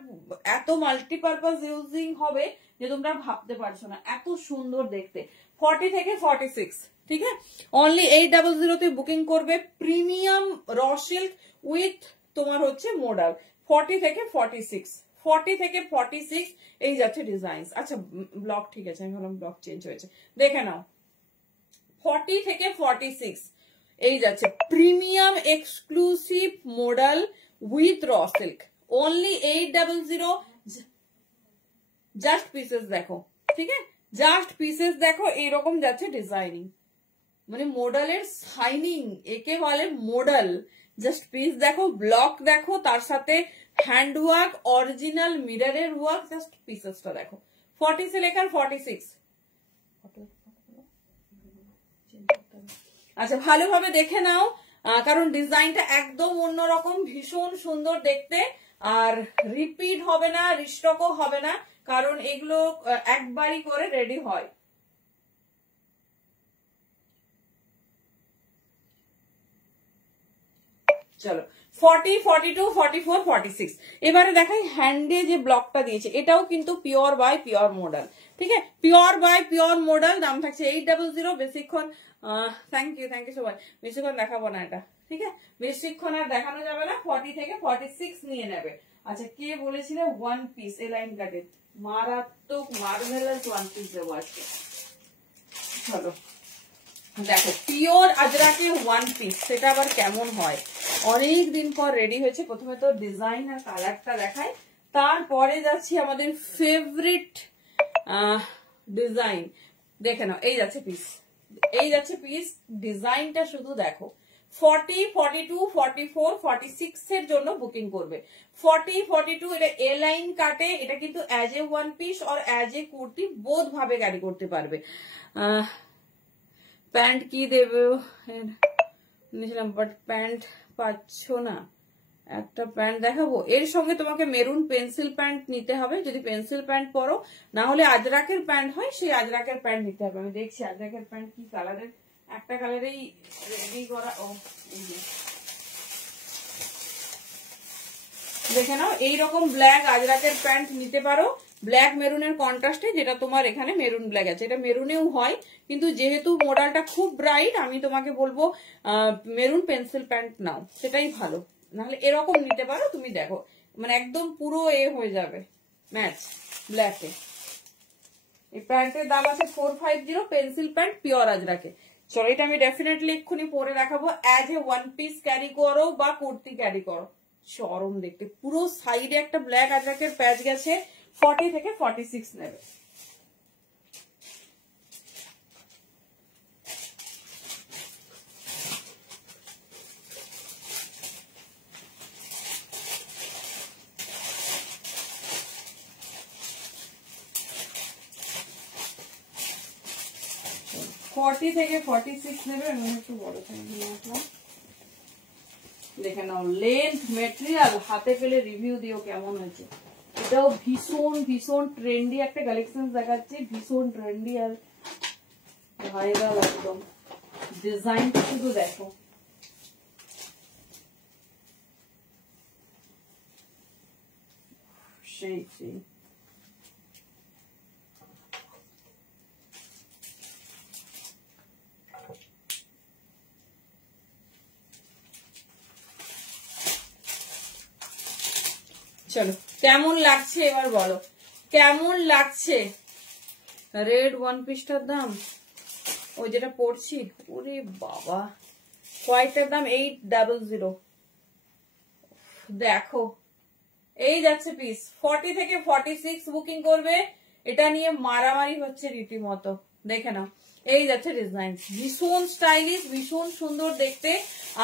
এত মাল্টিপারপাস ইউজিং হবে যে তোমরা ভাবতে পারছো না, এত সুন্দর দেখতে। 40 থেকে 46, ঠিক আছে। অনলি 800 তে বুকিং করবে। প্রিমিয়াম র সিল্ক উইথ তোমার হচ্ছে মোডাল। 40 থেকে 46, 40 থেকে 46 এই যাচ্ছে ডিজাইন। আচ্ছা ব্লক ঠিক আছে, আমি ভাবলাম ব্লক চেঞ্জ হয়েছে, দেখে নাও। 40 থেকে 46 এই যাচ্ছে premium exclusive modal with raw silk. Only 800। Just pieces দেখো, ঠিক আছে, জাস্ট পিসেস দেখো। এইরকম যাচ্ছে ডিজাইনিং, মানে মোডালের সাইনিং, একে বলে মোডাল। জাস্ট পিস দেখো, ব্লক দেখো, তার সাথে হ্যান্ড ওয়ার্ক, অরিজিনাল মিররের ওয়ার্ক। জাস্ট পিসেসটা দেখো। 40 সে লেখার 46। আচ্ছা ভালোভাবে দেখে নাও, কারণ ডিজাইনটা একদম অন্যরকম, ভীষণ সুন্দর দেখতে। আর রিপিট হবে না, রিস্টকও হবে না, কারণ এগুলো একবারই করে রেডি হয়। চলো 40, 42, 44, 46। এবারে দেখাই হ্যান্ডে যে ব্লকটা দিয়েছে, এটাও কিন্তু পিওর বাই পিওর মডেল, ঠিক আছে। পিওর বাই পিওর মডেল, দাম থাকছে 800। বেশিক্ষণ থ্যাংক ইউ সো মাচ। বেশিক্ষণ দেখাবো না এটা, ঠিক আছে, বেশিক্ষণ আর দেখানো যাবে না। 40 থেকে 46 নিয়ে নেবে। আচ্ছা কে বলেছিল ওয়ান পিস এ লাইন কাটে, মারাত্মক মার্ভেলাস ওয়ান পিস দেবো আজকে। চলো দেখো পিওর আজরাকে ওয়ান পিস, সেটা আবার কেমন হয়। অনেক দিন পর রেডি হয়েছে। প্রথমে তো ডিজাইন আর কালারটা দেখাই, তারপরে যাচ্ছি আমাদের ফেভারিট ডিজাইন। দেখে নাও, এই যাচ্ছে পিস, এই যাচ্ছে পিস। ডিজাইনটা শুধু দেখো। 40, 42, 44, 46 এর জন্য বুকিং করবে। 40, 42 এটা এ লাইন কাটে। এটা কিন্তু অ্যাজ এ ওয়ান পিস আর অ্যাজ এ কুর্তি বোধ ভাবে ক্যারি করতে পারবে। প্যান্ট কি দেবে নিয়েছিলাম, বাট প্যান্ট পাচ্ছ না। একটা প্যান্ট দেখাবো, এর সঙ্গে তোমাকে মেরুন পেন্সিল প্যান্ট নিতে হবে যদি পেন্সিল প্যান্ট পরো, না হলে আজরাকের প্যান্ট হয়, সেই আজরাকের প্যান্ট নিতে হবে। আমি দেখছি আজরাকের প্যান্ট কি কালারের, একটা কালারেই রেডি করা। ও দেখে নাও, এইরকম ব্ল্যাক আজরাকের প্যান্ট নিতে পারো, ব্ল্যাক মেরুনের কন্ট্রাস্টে, যেটা তোমার এখানে মেরুন ব্ল্যাক আছে। এটা মেরুনেও হয়, কিন্তু যেহেতু মডেলটা খুব ব্রাইট, আমি তোমাকে বলবো মেরুন পেন্সিল প্যান্ট নাও, সেটাই ভালো। নাহলে এরকম নিতে পারো, তুমি দেখো মানে একদম পুরো হয়ে যাবে ম্যাচ ব্ল্যাকে। এই প্যান্টের দাম আছে 450, পেন্সিল প্যান্ট পিওর আজরাকে। চলো এটা আমি ডেফিনেটলি এক্ষুনি পরে দেখাবো। As a one piece carry করো বা কুর্তি ক্যারি করো, চরম দেখতে। পুরো সাইডে একটা ব্ল্যাক আজরাকের প্যাচ গেছে। 40 থেকে 46 নেবে। ফর্টি থেকে 46 নেবে। আমি একটু বড় সাইজ রাখলাম, দেখে নাও। লেন্থ, মেটেরিয়াল হাতে পেলে রিভিউ দিও কেমন হয়েছে। এটাও ভীষণ ভীষণ ট্রেন্ডি একটা কালেকশন দেখাচ্ছে, ভীষণ ট্রেন্ডি আর ভাইরাল একদম। ডিজাইনটা শুধু দেখো, সেই সেই। চলো কেমন লাগছে এবার বলো, কেমন লাগছে। রেড ওয়ান পিসটার দাম ওই যেটা পড়ছি, ওরে বাবা, হোয়াইটটার দাম 800। দেখো এই যাচ্ছে পিস, 40 থেকে 46 বুকিং করবে, এটা নিয়ে মারামারি হচ্ছে রীতিমতো। দেখে নাও, এই যাচ্ছে ডিজাইন, ভীষণ স্টাইলিশ, ভীষণ সুন্দর দেখতে,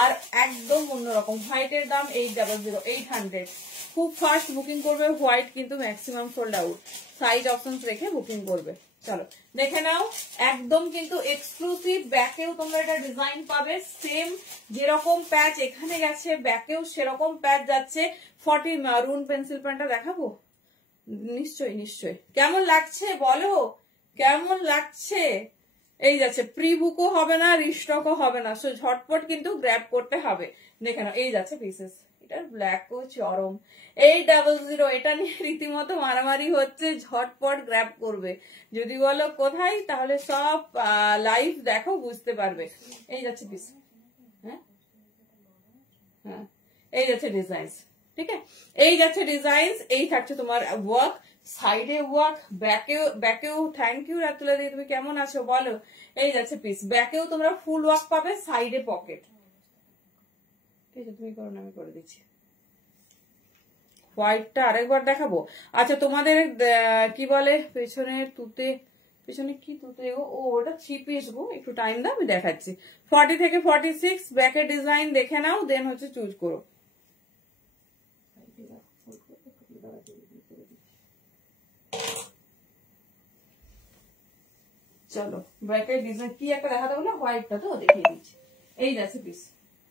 আর একদম অন্যরকম। হোয়াইটের দাম 800। খুব ফাস্ট বুকিং করবে, হোয়াইট কিন্তু maximum sold out. Size option রেখে বুকিং করবে। চলো দেখে নাও, একদম কিন্তু এক্সক্লুসিভ। ব্যাকেও তোমরা এটা ডিজাইন পাবে, সেম যেরকম প্যাচ এখানে গেছে ব্যাকেও সেরকম প্যাচ যাচ্ছে। 40 মারুন পেন্সিল প্যান্টটা দেখাবো? নিশ্চয়ই নিশ্চয়ই। কেমন লাগছে বলো, কেমন লাগছে? এই যাচ্ছে, প্রি বুকও হবে না, রিস্টকও হবে না, সো ঝটপট কিন্তু গ্র্যাব করতে হবে। দেখে নাও, এই যাচ্ছে পিসেস, এটার ব্ল্যাকও চরম। 800, এটা নিয়ে রীতিমতো মারামারি হচ্ছে, ঝটপট গ্র্যাব করবে। যদি বলো কোথায়, তাহলে সব লাইভ দেখো, বুঝতে পারবে। এই যাচ্ছে পিস, হ্যাঁ হ্যাঁ, এই যাচ্ছে ডিজাইন, ঠিক আছে, এই যাচ্ছে ডিজাইন। এই থাকছে তোমার ওয়ার্ক, সাইডে ওয়ার্ক, ব্যাকেও থ্যাংক ইউ রাতুলা দি, তুমি কেমন আছো বলো। এই যাচ্ছে পিস, ব্যাকেও তোমরা ফুল ওয়ার্ক পাবে, সাইডে পকেট। ঠিক আছে, তুমি করো না, আমি করে দিচ্ছি। হোয়াইটটা আরেকবার দেখাবো। আচ্ছা, তোমাদের কি বলে পেছনের তুতে, পেছনে কি তুতে গো, ও ওটা 3 পিস গো, একটু টাইম দাও, আমি দেখাচ্ছি। 40 থেকে 46 ব্যাকের ডিজাইন দেখে নাও, দেন হচ্ছে চুজ করো। চলো ব্যাকের ডিজাইন কি একটা দেখাতে বলে, হোয়াইটটা তো দেখিয়ে দিচ্ছি। এই যাচ্ছে পিস,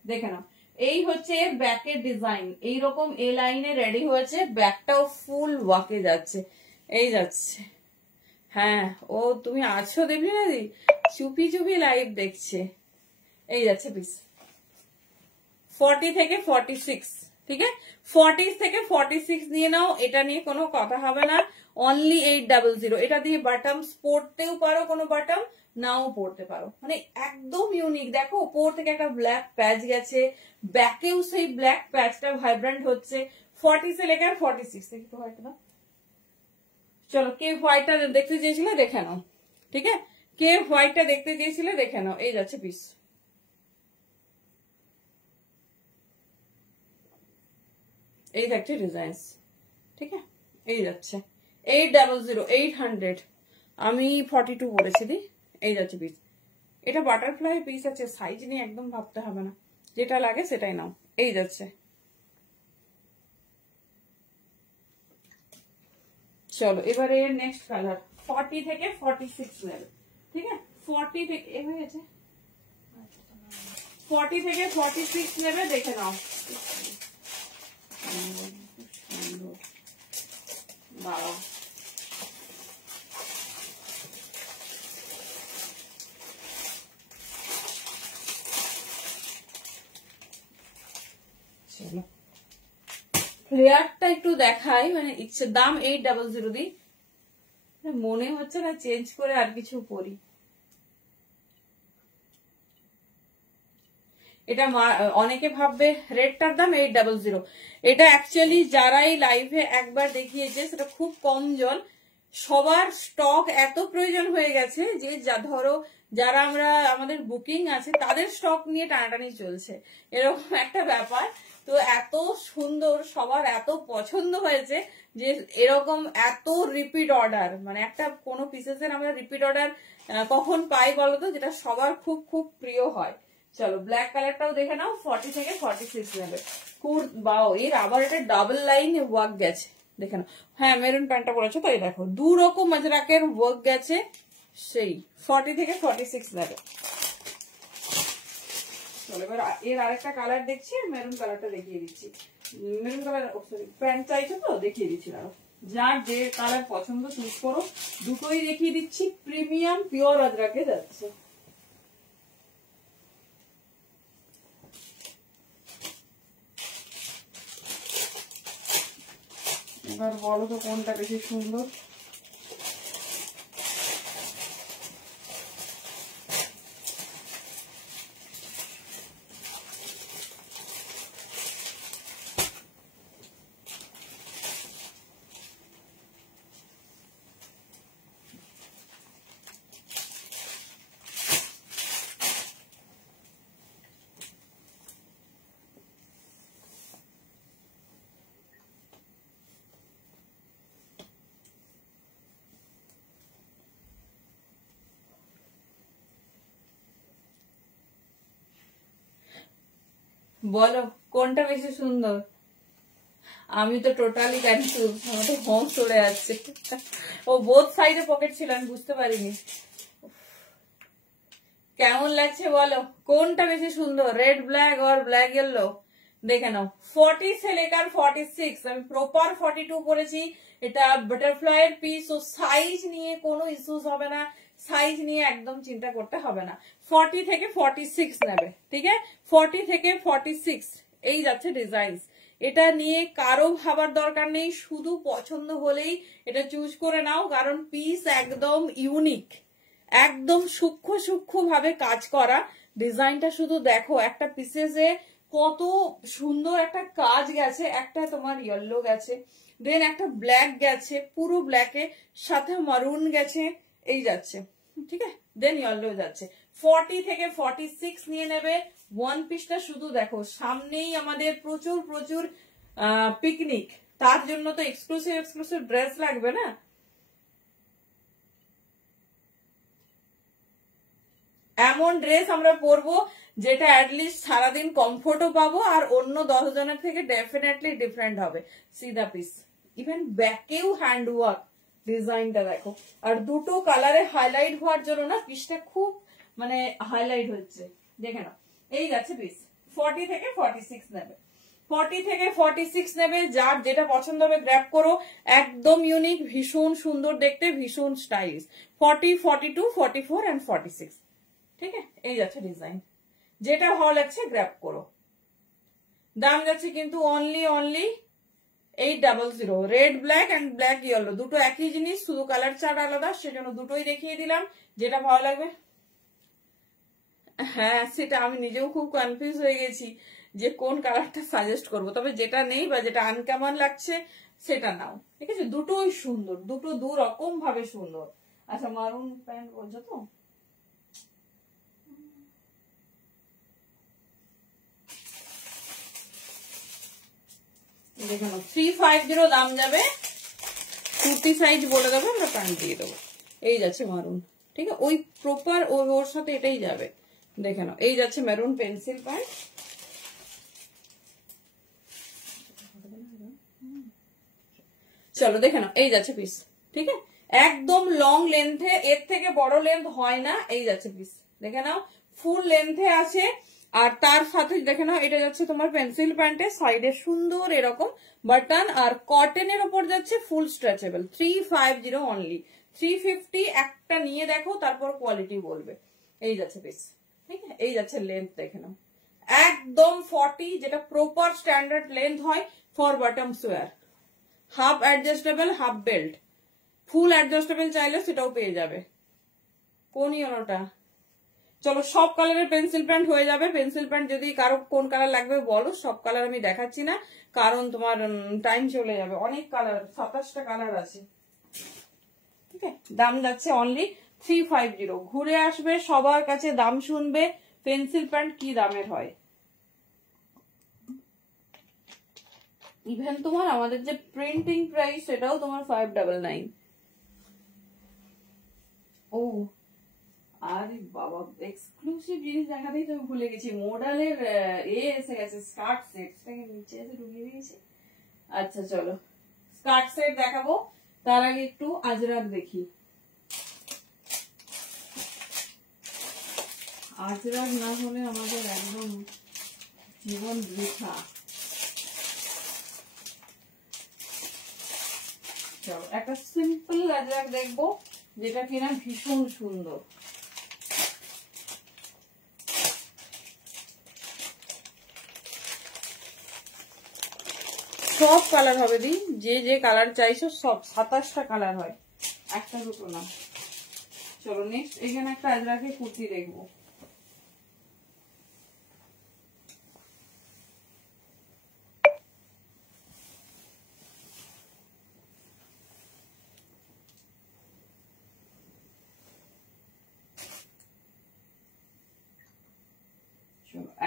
দেখে নাও, এই হচ্ছে ব্যাকের ডিজাইন, এইরকম এ লাইনে রেডি হয়েছে, ব্যাকটাও ফুল ওয়াকে যাচ্ছে। এই যাচ্ছে, হ্যাঁ ও তুমি আছো দেবী না দি, চুপি চুপি লাইভ দেখছে। এই যাচ্ছে পিস, 40 থেকে 46, ঠিক আছে, 40 থেকে 46 নিয়ে নাও, এটা নিয়ে কোনো কথা হবে না। অনলি 800। এটা দিয়ে বাটমস পরতেও পারো, কোনো বাটম নাও পরতে পারো, মানে একদম ইউনিক। দেখো উপর থেকে একটা ব্ল্যাক প্যাচ গেছে, ব্যাকেও সেই ব্ল্যাক প্যাচটা ভাইব্রেন্ট হচ্ছে। 40 সে লেখা 46 থেকে তো হোয়াইট দাও। চলো, কে হোয়াইটটা দেখতে চেয়েছিলে দেখে নাও, ঠিক আছে, কে হোয়াইটটা দেখতে চেয়েছিলে দেখে নাও। এই যাচ্ছে পিস, এই থাকছে ডিজাইন, ঠিক আছে, এই যাচ্ছে 800, 800। আমি 42 বলেছি দি। এই যাচ্ছে পিস, এটা বাটারফ্লাই পিস আছে, সাইজ নিয়ে একদম ভাবতে হবে না, যেটা লাগে সেটাই নাও। এই যাচ্ছে, চলো এবারে নেক্সট কালার। 40 থেকে 46 নেবে, ঠিক আছে, 40 থেকে এ হয়ে গেছে, 40 থেকে 46 নেবে, দেখে নাও। বাবা, চলো ফ্লেয়ারটা একটু দেখাই, মানে ইচ্ছে, দাম 800 দি, মনে হচ্ছে না চেঞ্জ করে আর কিছু পরি। এটা অনেকে ভাববে রেডটার দাম 800। এটা অ্যাকচুয়ালি যারাই লাইভে একবার দেখিয়েছে, সেটা খুব কম জন, সবার স্টক এত প্রয়োজন হয়ে গেছে যে ধরো যারা আমাদের বুকিং আছে তাদের স্টক নিয়ে টানাটানি চলছে, এরকম একটা ব্যাপার। তো এত সুন্দর, সবার এত পছন্দ হয়েছে যে এরকম এত রিপিট অর্ডার, মানে একটা কোনো পিসেসের আমরা রিপিট অর্ডার কখন পাই বলতো, যেটা সবার খুব খুব প্রিয় হয়। চলো ব্ল্যাক কালারটাও দেখে নাও, 40 থেকে 46 নেবে। বাও, এর আবার এটা ডাবল লাইন ওয়ার্ক গেছে, দেখে নাও। হ্যাঁ, মেরুন প্যান্টটা পরেছো, তাই দেখো 2 রকম আজরাকের ওয়ার্ক গেছে, সেই 40 থেকে 46 নেবে। চলো এবার এর আরেকটা কালার দেখছি, মেরুন কালারটা দেখিয়ে দিচ্ছি। মেরুন কালার, সরি প্যান্ট চাইছো তো, দেখিয়ে দিচ্ছি। দাঁড়ো, যার যে কালার পছন্দ চুজ করো, দুটোই দেখিয়ে দিচ্ছি। প্রিমিয়াম পিওর আজরাকে যাচ্ছে। এবার বলো তো কোনটা বেশি সুন্দর। বলো কোনটা বেশি সুন্দর? আমি তো টোটালি কনফিউজ, আমার তো হোম চলে যাচ্ছে। ও বোথ সাইডে পকেট ছিল, আমি বুঝতে পারিনি। কেমন লাগছে বলো, কোনটা বেশি সুন্দর, রেড ব্ল্যাক আর ব্ল্যাক ইয়েলো? দেখে নাও 40 से लेकर 46, আমি প্রপার 42 পরেছি। এটা বাটারফ্লাই এর পিস, ও সাইজ নিয়ে কোনো ইস্যুস হবে না, সাইজ নিয়ে একদম চিন্তা করতে হবে না। 40 থেকে 46 নেবে, ঠিক আছে? 40 থেকে 46 এই যাচ্ছে ডিজাইন। এটা নিয়ে কারো ভাবার দরকার নেই, শুধু পছন্দ হলেই এটা চুজ করে নাও, কারণ পিস একদম ইউনিক, একদম সূক্ষ্ম সূক্ষ্ম ভাবে কাজ করা। ডিজাইনটা শুধু দেখো, একটা পিসেসে কত সুন্দর একটা কাজ গেছে। একটা তোমার ইয়েলো গেছে, দেন একটা ব্ল্যাক গেছে, পুরো ব্ল্যাকে সাথে মারুন গেছে, এই যাচ্ছে, ঠিক আছে? দেন ইয়েলো যাচ্ছে। 40 থেকে 46 নিয়ে নেবে। ওয়ান পিসটা শুধু দেখো, সামনেই আমাদের প্রচুর প্রচুর পিকনিক, তার জন্য তো এক্সক্লুসিভ এক্সক্লুসিভ ড্রেস লাগবে না? এমন ড্রেস আমরা পরবো যেটা অ্যাটলিস্ট সারাদিন কমফোর্টও পাবো, আর অন্য 10 জনের থেকে ডেফিনেটলি ডিফারেন্ট হবে। সি দা পিস, ইভেন ব্যাকেও হ্যান্ড ওয়ার্ক, ডিজাইনটা দেখো। আর দুটো কালারে হাইলাইট হওয়ার জন্য না পিসটা খুব মানে হাইলাইট হচ্ছে, দেখে নাও। এই যাচ্ছে পিস। 40 থেকে 46 নেবে, 40 থেকে 46 নেবে। যার যেটা পছন্দ হবে গ্র্যাব করো, একদম ইউনিক, ভীষণ সুন্দর দেখতে, ভীষণ স্টাইলিশ। 40, 42, 44 এন্ড 46, ঠিক আছে? এই যাচ্ছে ডিজাইন, যেটা ভালো লাগছে গ্র্যাব করো। দাম যাচ্ছে কিন্তু only 800। Red black and black yellow দুটো একই জিনিস, শুধু কালার চার্ট আলাদা, সেজন্য দুটোই দেখিয়ে দিলাম, যেটা ভালো লাগবে। হ্যাঁ, সেটা আমি নিজেও খুব কনফিউজ হয়ে গেছি যে কোন কালারটা সাজেস্ট করব, তবে যেটা নেই বা যেটা আনকমন লাগছে সেটা নাও, ঠিক আছে? দুটোই সুন্দর, দুটো দু রকম ভাবে সুন্দর। আচ্ছা, মারুন প্যান্ট বলছো তো? দেখুন 350 দাম যাবে, কুর্তি সাইজ বলে দেবো, আমরা প্যান্ট দিয়ে দেবো। এই যাচ্ছে মারুন, ঠিক আছে? ওই প্রপার ওর সাথে এটাই যাবে। দেখে নাও, এই যাচ্ছে মেরুন পেন্সিল প্যান্ট। চলো দেখে নাও, এই যাচ্ছে পিস, ঠিক আছে? একদম লং লেন্থে, এর থেকে বড় লেন্থ হয় না। এই যাচ্ছে পিস, দেখে নাও, ফুল লেন্থে আছে। আর তার সাথে দেখে নাও, এটা যাচ্ছে তোমার পেন্সিল প্যান্টে, সাইডে সুন্দর এরকম বাটন, আর কটনের ওপর যাচ্ছে ফুল স্ট্রেচেবল। 350 অনলি, 350 একটা নিয়ে দেখো, তারপর কোয়ালিটি বলবে। এই যাচ্ছে পিস, ঠিক আছে? এই যাচ্ছে লেন্থ, দেখে নাও, একদম 40, যেটা প্রপার স্ট্যান্ডার্ড লেন্থ হয় for bottoms wear. Half adjustable, half belt, full adjustable চাইলে সেটাও পেয়ে যাবে। কোন ইয়েলোটা? চলো, সব কালারের পেন্সিল প্যান্ট হয়ে যাবে। পেন্সিল প্যান্ট যদি কারো কোন কালার লাগবে বলো, সব কালার আমি দেখাচ্ছি না, কারণ তোমার টাইম চলে যাবে। অনেক কালার, 27টা কালার আছে, ঠিক আছে? দাম যাচ্ছে অনলি 350। ঘুরে আসবে, সবার কাছে দাম শুনবে, পেন্সিল প্যান্ট কি দামের হয়। ইভেন তোমার আমাদের যে প্রিন্টিং প্রাইস, সেটাও তোমার 599। ও আরে বাবা, এক্সক্লুসিভ জিনিস দেখাতেই তো ভুলে গেছি। মোডালের এসে গেছে, স্কার্ট সেটটাকে নিচে এসে ঢুকিয়ে দিয়েছি। আচ্ছা চলো, স্কার্ট সেট দেখাবো, তার আগে একটু আজরাক দেখি। আজরাক না হলে আমাদের একদম জীবন বৃথা। চলো, একটা সিম্পল আজরাক দেখবো, যেটা কিনা ভীষণ সুন্দর। সব কালার হবে দি, যে যে কালার চাইছো সব, 27টা কালার হয়, একটা দুটো না। চলো নেক্সট, এখানে একটা আজরাকে কুর্তি দেখবো।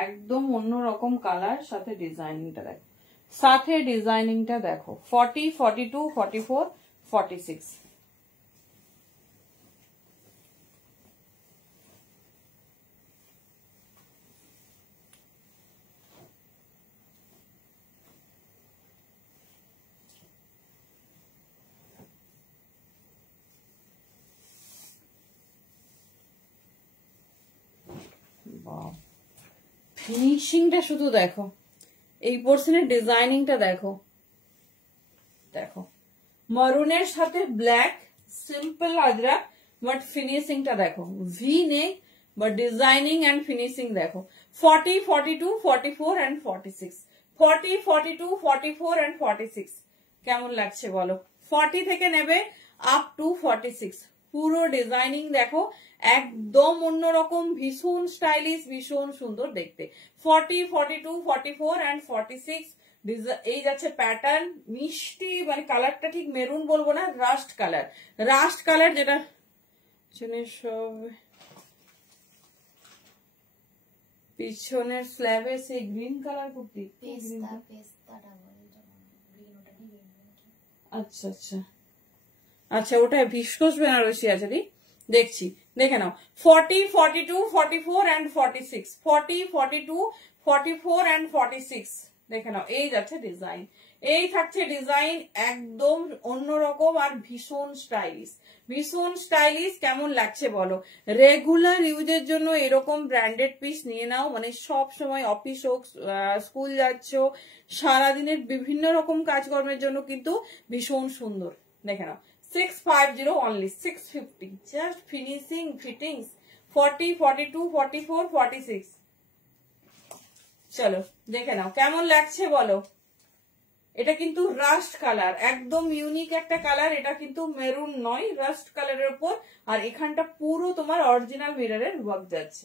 একদম অন্যরকম কালার, সাথে ডিজাইনিংটা দেখো, 40, 42, 44, 46। ফিনিশিংটা শুধু দেখো, এই পোর্শনের ডিজাইনিংটা দেখো, দেখো মারুনের সাথে ব্ল্যাক, সিম্পল আজরাক, বাট ফিনিশিংটা দেখো, V neck but designing and finishing দেখো। 40, 42, 44 and 46, 40, 42, 44 and 46 কেমন লাগছে বলো? 40 থেকে নেবে আপ টু 46, পুরো ডিজাইনিং দেখো, একদম অন্যরকম, ভীষণ স্টাইলিশ, ভীষণ সুন্দর দেখতে। 40, 42, 44 and 46 এই যাচ্ছে প্যাটার্ন, মিষ্টি, মানে কালারটা ঠিক মেরুন বলবো না, রাস্ট কালার, রাস্ট কালার, যেটা সব পিছনের স্ল্যাবে সেই গ্রিন কালার কুর্তি। আচ্ছা আচ্ছা আচ্ছা, ওটা ভিসকস বেনারসি আছে, দেখছি, দেখে নাও। 40, 42, 44 and 46, 40, 42, 44 and 46 দেখে নাও। এই যাচ্ছে ডিজাইন, এই থাকছে ডিজাইন, একদম অন্যরকম আর ভীষণ স্টাইলিশ, ভীষণ স্টাইলিশ। কেমন লাগছে বলো? রেগুলার ইউজের জন্য এরকম ব্র্যান্ডেড পিস নিয়ে নাও, মানে সব সময় অফিস হোক, স্কুল যাচ্ছ, সারাদিনের বিভিন্ন রকম কাজকর্মের জন্য কিন্তু ভীষণ সুন্দর। দেখে নাও, 650 only, 650, just finishing fittings, 40, 42, 44, 46 চলো দেখে নাও কেমন লাগছে বলো। এটা কিন্তু রাস্ট কালার, একদম ইউনিক একটা কালার, এটা কিন্তু মেরুন নয়, রাস্ট কালারের উপর, আর এখানটা পুরো তোমার অরিজিনাল মিররের ওয়ার্ক যাচ্ছে।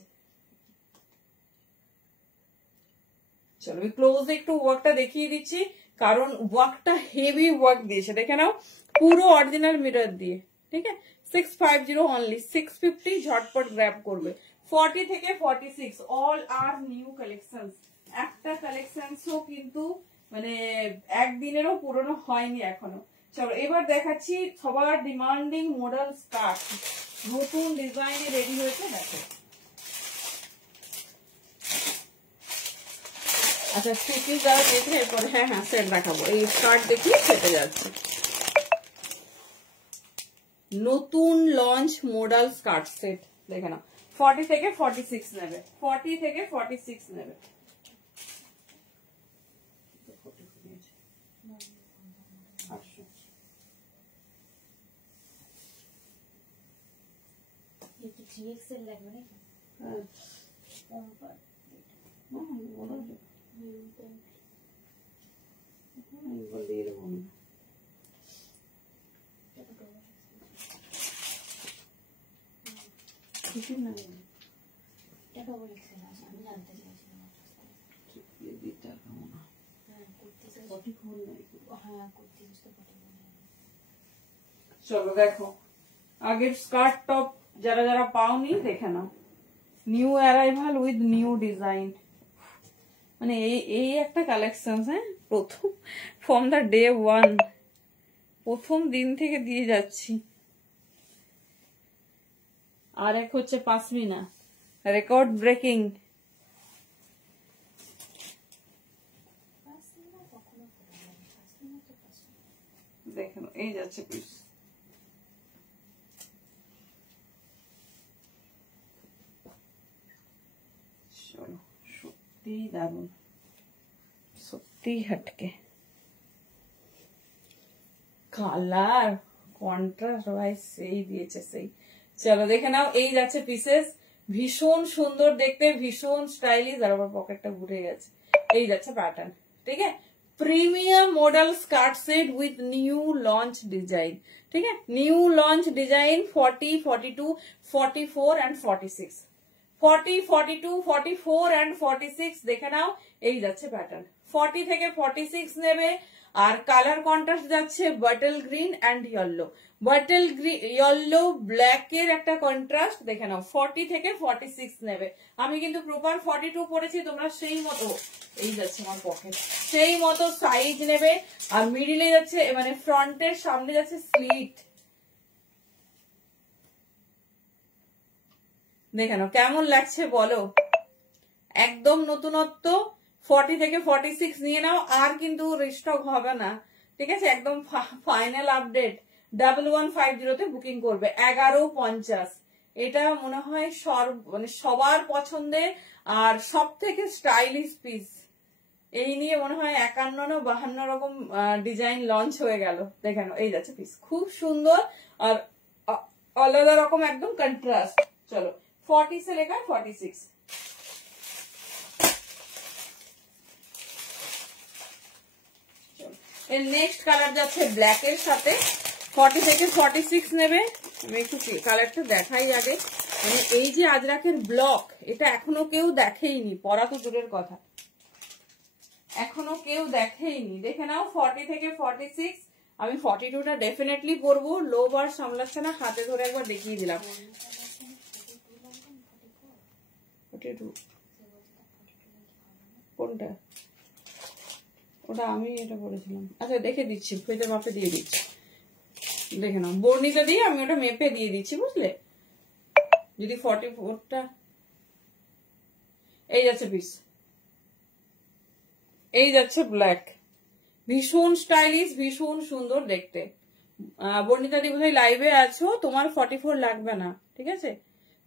চলো আমি ক্লোজে একটু ওয়ার্কটা দেখিয়ে দিচ্ছি, কারণ ওয়ার্কটা হেভি ওয়ার্ক দিয়েছে, দেখে নাও, পুরো অরিজিনাল মিরর দিয়ে, ঠিক আছে। 650 অনলি, 650 ঝটপট গ্র্যাব করবে। 40 থেকে 46 অল আর নিউ কালেকশন, একটা কালেকশনসও কিন্তু মানে একদিনেরও পুরনো হয়নি এখনো। চলো এবার দেখাচ্ছি সবার ডিমান্ডিং মডেল স্কার্ট, নতুন ডিজাইনে রেডি হয়েছে, দেখো। আচ্ছা স্টিচিং যারা দেখে এরপরে হ্যাঁ হ্যাঁ সেট দেখাবো, এই স্কার্ট দেখিয়ে সেটে যাচ্ছে। নতুন লঞ্চ মডেল স্কার্ট সেট দেখে নাও, 40 থেকে 46 নেবে, 40 থেকে 46 নেবে। চলো দেখো আগের স্কার্ট টপ যারা যারা পাওনি দেখে নাও, new arrival with new design, মানে এই একটা কালেকশন, হ্যাঁ প্রথম ফ্রম দ্য ডে ওয়ান, প্রথম দিন থেকে দিয়ে যাচ্ছি। আর এক হচ্ছে পাসমিনা, রেকর্ড ব্রেকিং, দেখেন এই যাচ্ছে পিস। চলো সত্যি দারুণ, সত্যি হটকে কালার কন্ট্রাস্ট ভাই সেই দিয়েছে সেই। চলো দেখে নাও, এই যাচ্ছে পিসেস, ভীষণ সুন্দর দেখতে, ভীষণ স্টাইলিশ, আর আবার পকেটটা ঘুরে গেছে। এই যাচ্ছে প্যাটার্ন, ঠিক আছে। Premium model skirt set with new launch design, ঠিক আছে, new launch design. 40, 42, 44 and 46, 40, 42, 44 and 46 দেখে নাও, এই যাচ্ছে প্যাটার্ন। 40 থেকে 46 নেবে, আর কালার কন্ট্রাস্ট যাচ্ছে bottle green and yellow, bottle green yellow black এর একটা কন্ট্রাস্ট দেখে নাও। 40 থেকে 46 নেবে, আমি কিন্তু প্রপার 42 পরেছি, তোমরা সেই মতো, এই যাচ্ছে আমার পকেট, সেই মতো সাইজ নেবে। আর মিডিলে যাচ্ছে মানে ফ্রন্টের সামনে যাচ্ছে স্লিট, দেখে নাও কেমন লাগছে বলো, একদম নতুনত্ব। 40 থেকে 46 নিয়ে নাও, আর কিন্তু রিস্টক হবে না, ঠিক আছে, একদম ফাইনাল আপডেট। 1150 তে বুকিং করবে, 1150। এটা মনে হয় মানে সবার পছন্দের আর সব থেকে স্টাইলিশ পিস। এই নিয়ে মনে হয় 51 না 52 রকম ডিজাইন লঞ্চ হয়ে গেল। দেখেন এই যাচ্ছে পিস, খুব সুন্দর আর আলাদা রকম একদম কন্ট্রাস্ট। চলো 40 से लेकर 46। এর নেক্সট কালার যাচ্ছে ব্ল্যাক এর সাথে। 40 থেকে 46 নেবে। আমি একটু কালারটা দেখাই আগে। মানে এই যে আজরাকের ব্লক, এটা এখনো কেউ দেখেইনি, পরা তো দূরের কথা, এখনো কেউ দেখেইনি। দেখে নাও 40 থেকে 46। আমি 42টা ডেফিনেটলি পরবো। লো বার সামলাচ্ছে না, হাতে ধরে একবার দেখিয়ে দিলাম। 42 কোনটা? ওটা আমি এটা পরেছিলাম। আচ্ছা দেখে দিচ্ছি, ফিতের মাপে দিয়ে দিচ্ছি। দেখে নাও, বর্ণিতা দিয়ে আমি ওটা মেপে দিয়ে দিচ্ছি, বুঝলে? যদি 44টা এই যাচ্ছে পিস, এই যাচ্ছে ব্ল্যাক, ভীষণ স্টাইলিশ, ভীষণ সুন্দর দেখতে। বর্ণিতা দি বোধহয় লাইভে আছো, তোমার 44 লাগবে না, ঠিক আছে?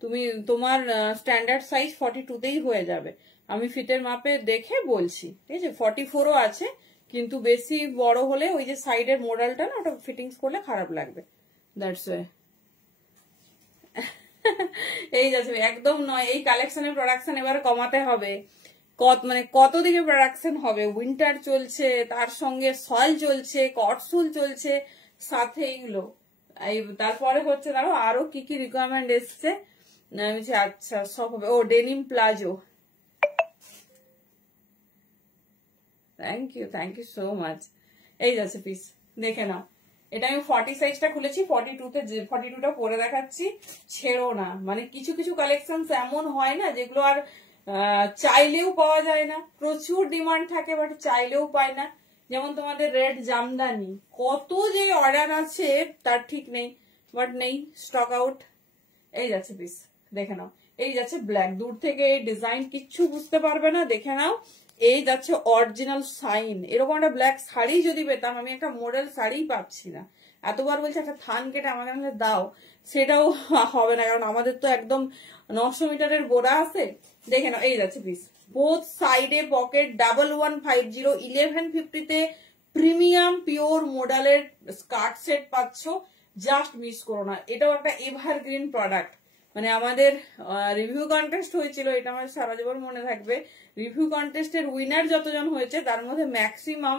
তুমি তোমার স্ট্যান্ডার্ড সাইজ 42তেই হয়ে যাবে। আমি ফিটের মাপে দেখে বলছি, ঠিক আছে? 44ও আছে, কিন্তু বেশি বড় হলে ওই যে সাইডের মোডালটা না, ওটা ফিটিংস করলে খারাপ লাগবে। That's why. এই যাচ্ছে, একদম নয়। এই কালেকশনের প্রোডাকশন এবার কমাতে হবে। মানে কত দিকে প্রোডাকশন হবে? উইন্টার চলছে, তার সঙ্গে সল চলছে, কটসুল চলছে, সাথে এইগুলো। তারপরে হচ্ছে ধরো আরো কি কি রিকোয়ারমেন্ট এসছে। আচ্ছা সব হবে। ও denim palazzo, thank you so much. এই যাচ্ছে পিস, দেখে নাও। এটা আমি 40 সাইজটা খুলেছি, 42টা পরে দেখাচ্ছি। ছেড়ো না। মানে কিছু কিছু কালেকশন এমন হয় না যেগুলো আর চাইলেও পাওয়া যায় না, প্রচুর ডিমান্ড থাকে বাট চাইলেও পায় না। যেমন তোমাদের রেড জামদানি, কত যে অর্ডার আছে তার ঠিক নেই, বাট নেই, স্টক আউট। এই যাচ্ছে পিস, দেখে নাও। এই যাচ্ছে ব্ল্যাক, দূর থেকে এই ডিজাইন কিচ্ছু বুঝতে পারবে না, দেখে নাও। এই যাচ্ছে অরিজিনাল সাইন। এরকম একটা ব্ল্যাক শাড়ি যদি পেতাম, আমি একটা মডেল শাড়ি পাচ্ছি না। এতবার বলছে একটা থান কেটে আমাকে দাও, সেটাও হবে না, কারণ আমাদের তো একদম 900 মিটারের গোড়া আছে। দেখে নাও, এই যাচ্ছে পিস, বোথ সাইডে পকেট, 1150 1150-তে প্রিমিয়াম পিওর মডেলের স্কার্ট সেট পাচ্ছ। জাস্ট মিস করো না, এটাও একটা এভারগ্রিন প্রোডাক্ট। মানে আমাদের রিভিউ কন্টেস্ট হয়েছিল, এটা আমার সারা জীবন মনে থাকবে। রিভিউ কন্টেস্টের উইনার যতজন হয়েছে তার মধ্যে ম্যাক্সিমাম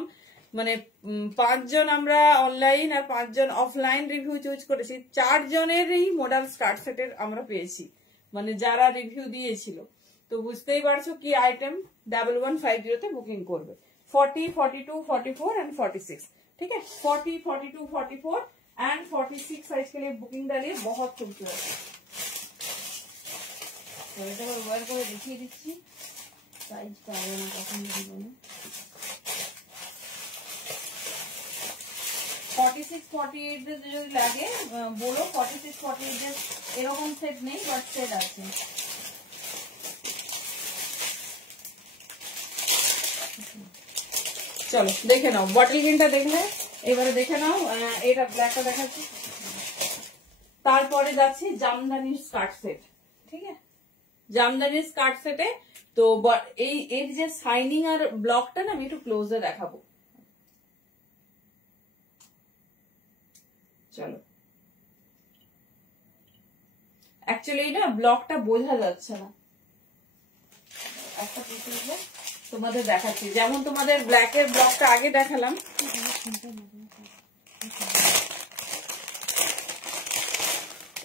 মানে 5 জন আমরা অনলাইন আর 5 জন অফলাইন রিভিউ চুজ করেছি। 4 জনেরই মডেল স্কার্ট সেটের আমরা পেয়েছি, মানে যারা রিভিউ দিয়েছিল। তো বুঝতেই পারছো কি আইটেম 1150-তে বুকিং করবে। 40, 42, 44 एंड 46, ठीक है? 40, 42, 44 एंड 46 साइज के लिए बुकिंग डालिए, बहुत खूबसूरत है। तो এটা ওয়ার করে দেখিয়ে দিচ্ছি, সাইজ পাবে না কখন দিব না। 46, 48 যদি লাগে বলো। 46, 48 এরকম সেট নেই, বাট সেট আছে। চলো দেখে নাও, বটল গ্রিনটা দেখলে, এবারে দেখে নাও এটা ব্ল্যাকটা দেখাচ্ছি। তারপরে যাচ্ছি জামদানির স্কার্ট সেট, ঠিক আছে? জামদানির স্কার্ট সেটে তো এই এর যে শাইনিং আর ব্লকটা না, আমি একটু ক্লোজে দেখাবো। চলো, অ্যাকচুয়ালি না ব্লকটা বোঝা যাচ্ছে না, একটা পিস তোমাদের দেখাচ্ছি। যেমন তোমাদের ব্ল্যাকের ব্লকটা আগে দেখালাম,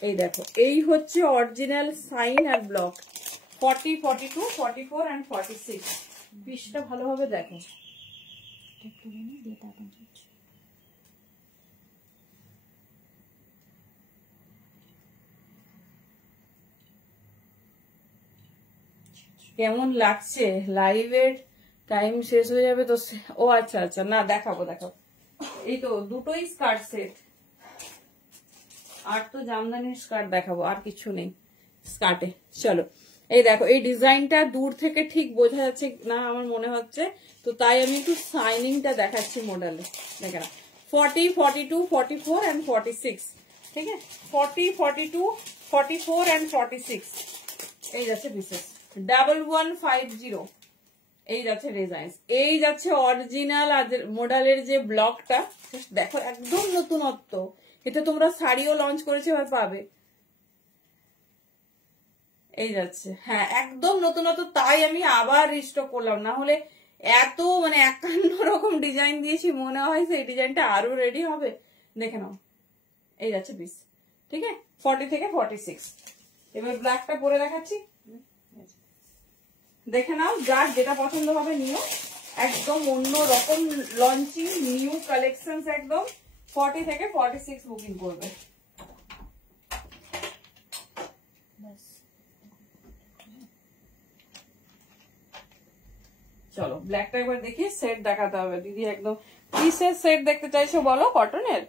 এই দেখো, এই হচ্ছে অরিজিনাল সাইন আর ব্লক। 40, 42, 44 एंड 46। পিসটা ভালোভাবে দেখো। কেমন লাগছে? লাইভের টাইম শেষ হয়ে যাবে তো। ও আচ্ছা আচ্ছা, না দেখাবো দেখাবো। এই তো দুটোই স্কার্ট সেট, আর তো জামদানির স্কার্ট দেখাবো, আর কিছু নেই স্কার্টে। চলো এই দেখো, এই ডিজাইনটা দূর থেকে ঠিক বোঝা যাচ্ছে না আমার মনে হচ্ছে, তো তাই আমি একটু শাইনিংটা দেখাচ্ছি মডেলে। দেখে না, 40, 42, 44 एंड 46, ঠিক আছে? 40, 42, 44 एंड 46 এই যাচ্ছে পিসেস, 1150 এই যাচ্ছে ডিজাইন, এই যাচ্ছে অরিজিনাল মডেলের যে ব্লকটা দেখো, একদম নতুনত্ব। এটা তোমরা শাড়িও লঞ্চ করেছে এবার পাবে। এই যাচ্ছে, হ্যাঁ একদম নতুনত্ব, তাই আমি আবার রিস্টক করলাম, না হলে এত মানে 51 রকম ডিজাইন দিয়েছি, মনে হয় সেই ডিজাইনটা আরো রেডি হবে। দেখে নাও, এই যাচ্ছে পিস, ঠিক আছে 40 থেকে 46। এবার ব্ল্যাকটা পরে দেখাচ্ছি, দেখে নাও, যার যেটা পছন্দ হবে নিও। একদম অন্য রকম লঞ্চিং নিউ কালেকশন, একদম 40 থেকে 46 বুকিং করবে। চলো ব্ল্যাকটা একবার দেখি, সেট দেখাতে হবে দিদি, একদম পিসের সেট দেখতে চাইছো বলো, কটনের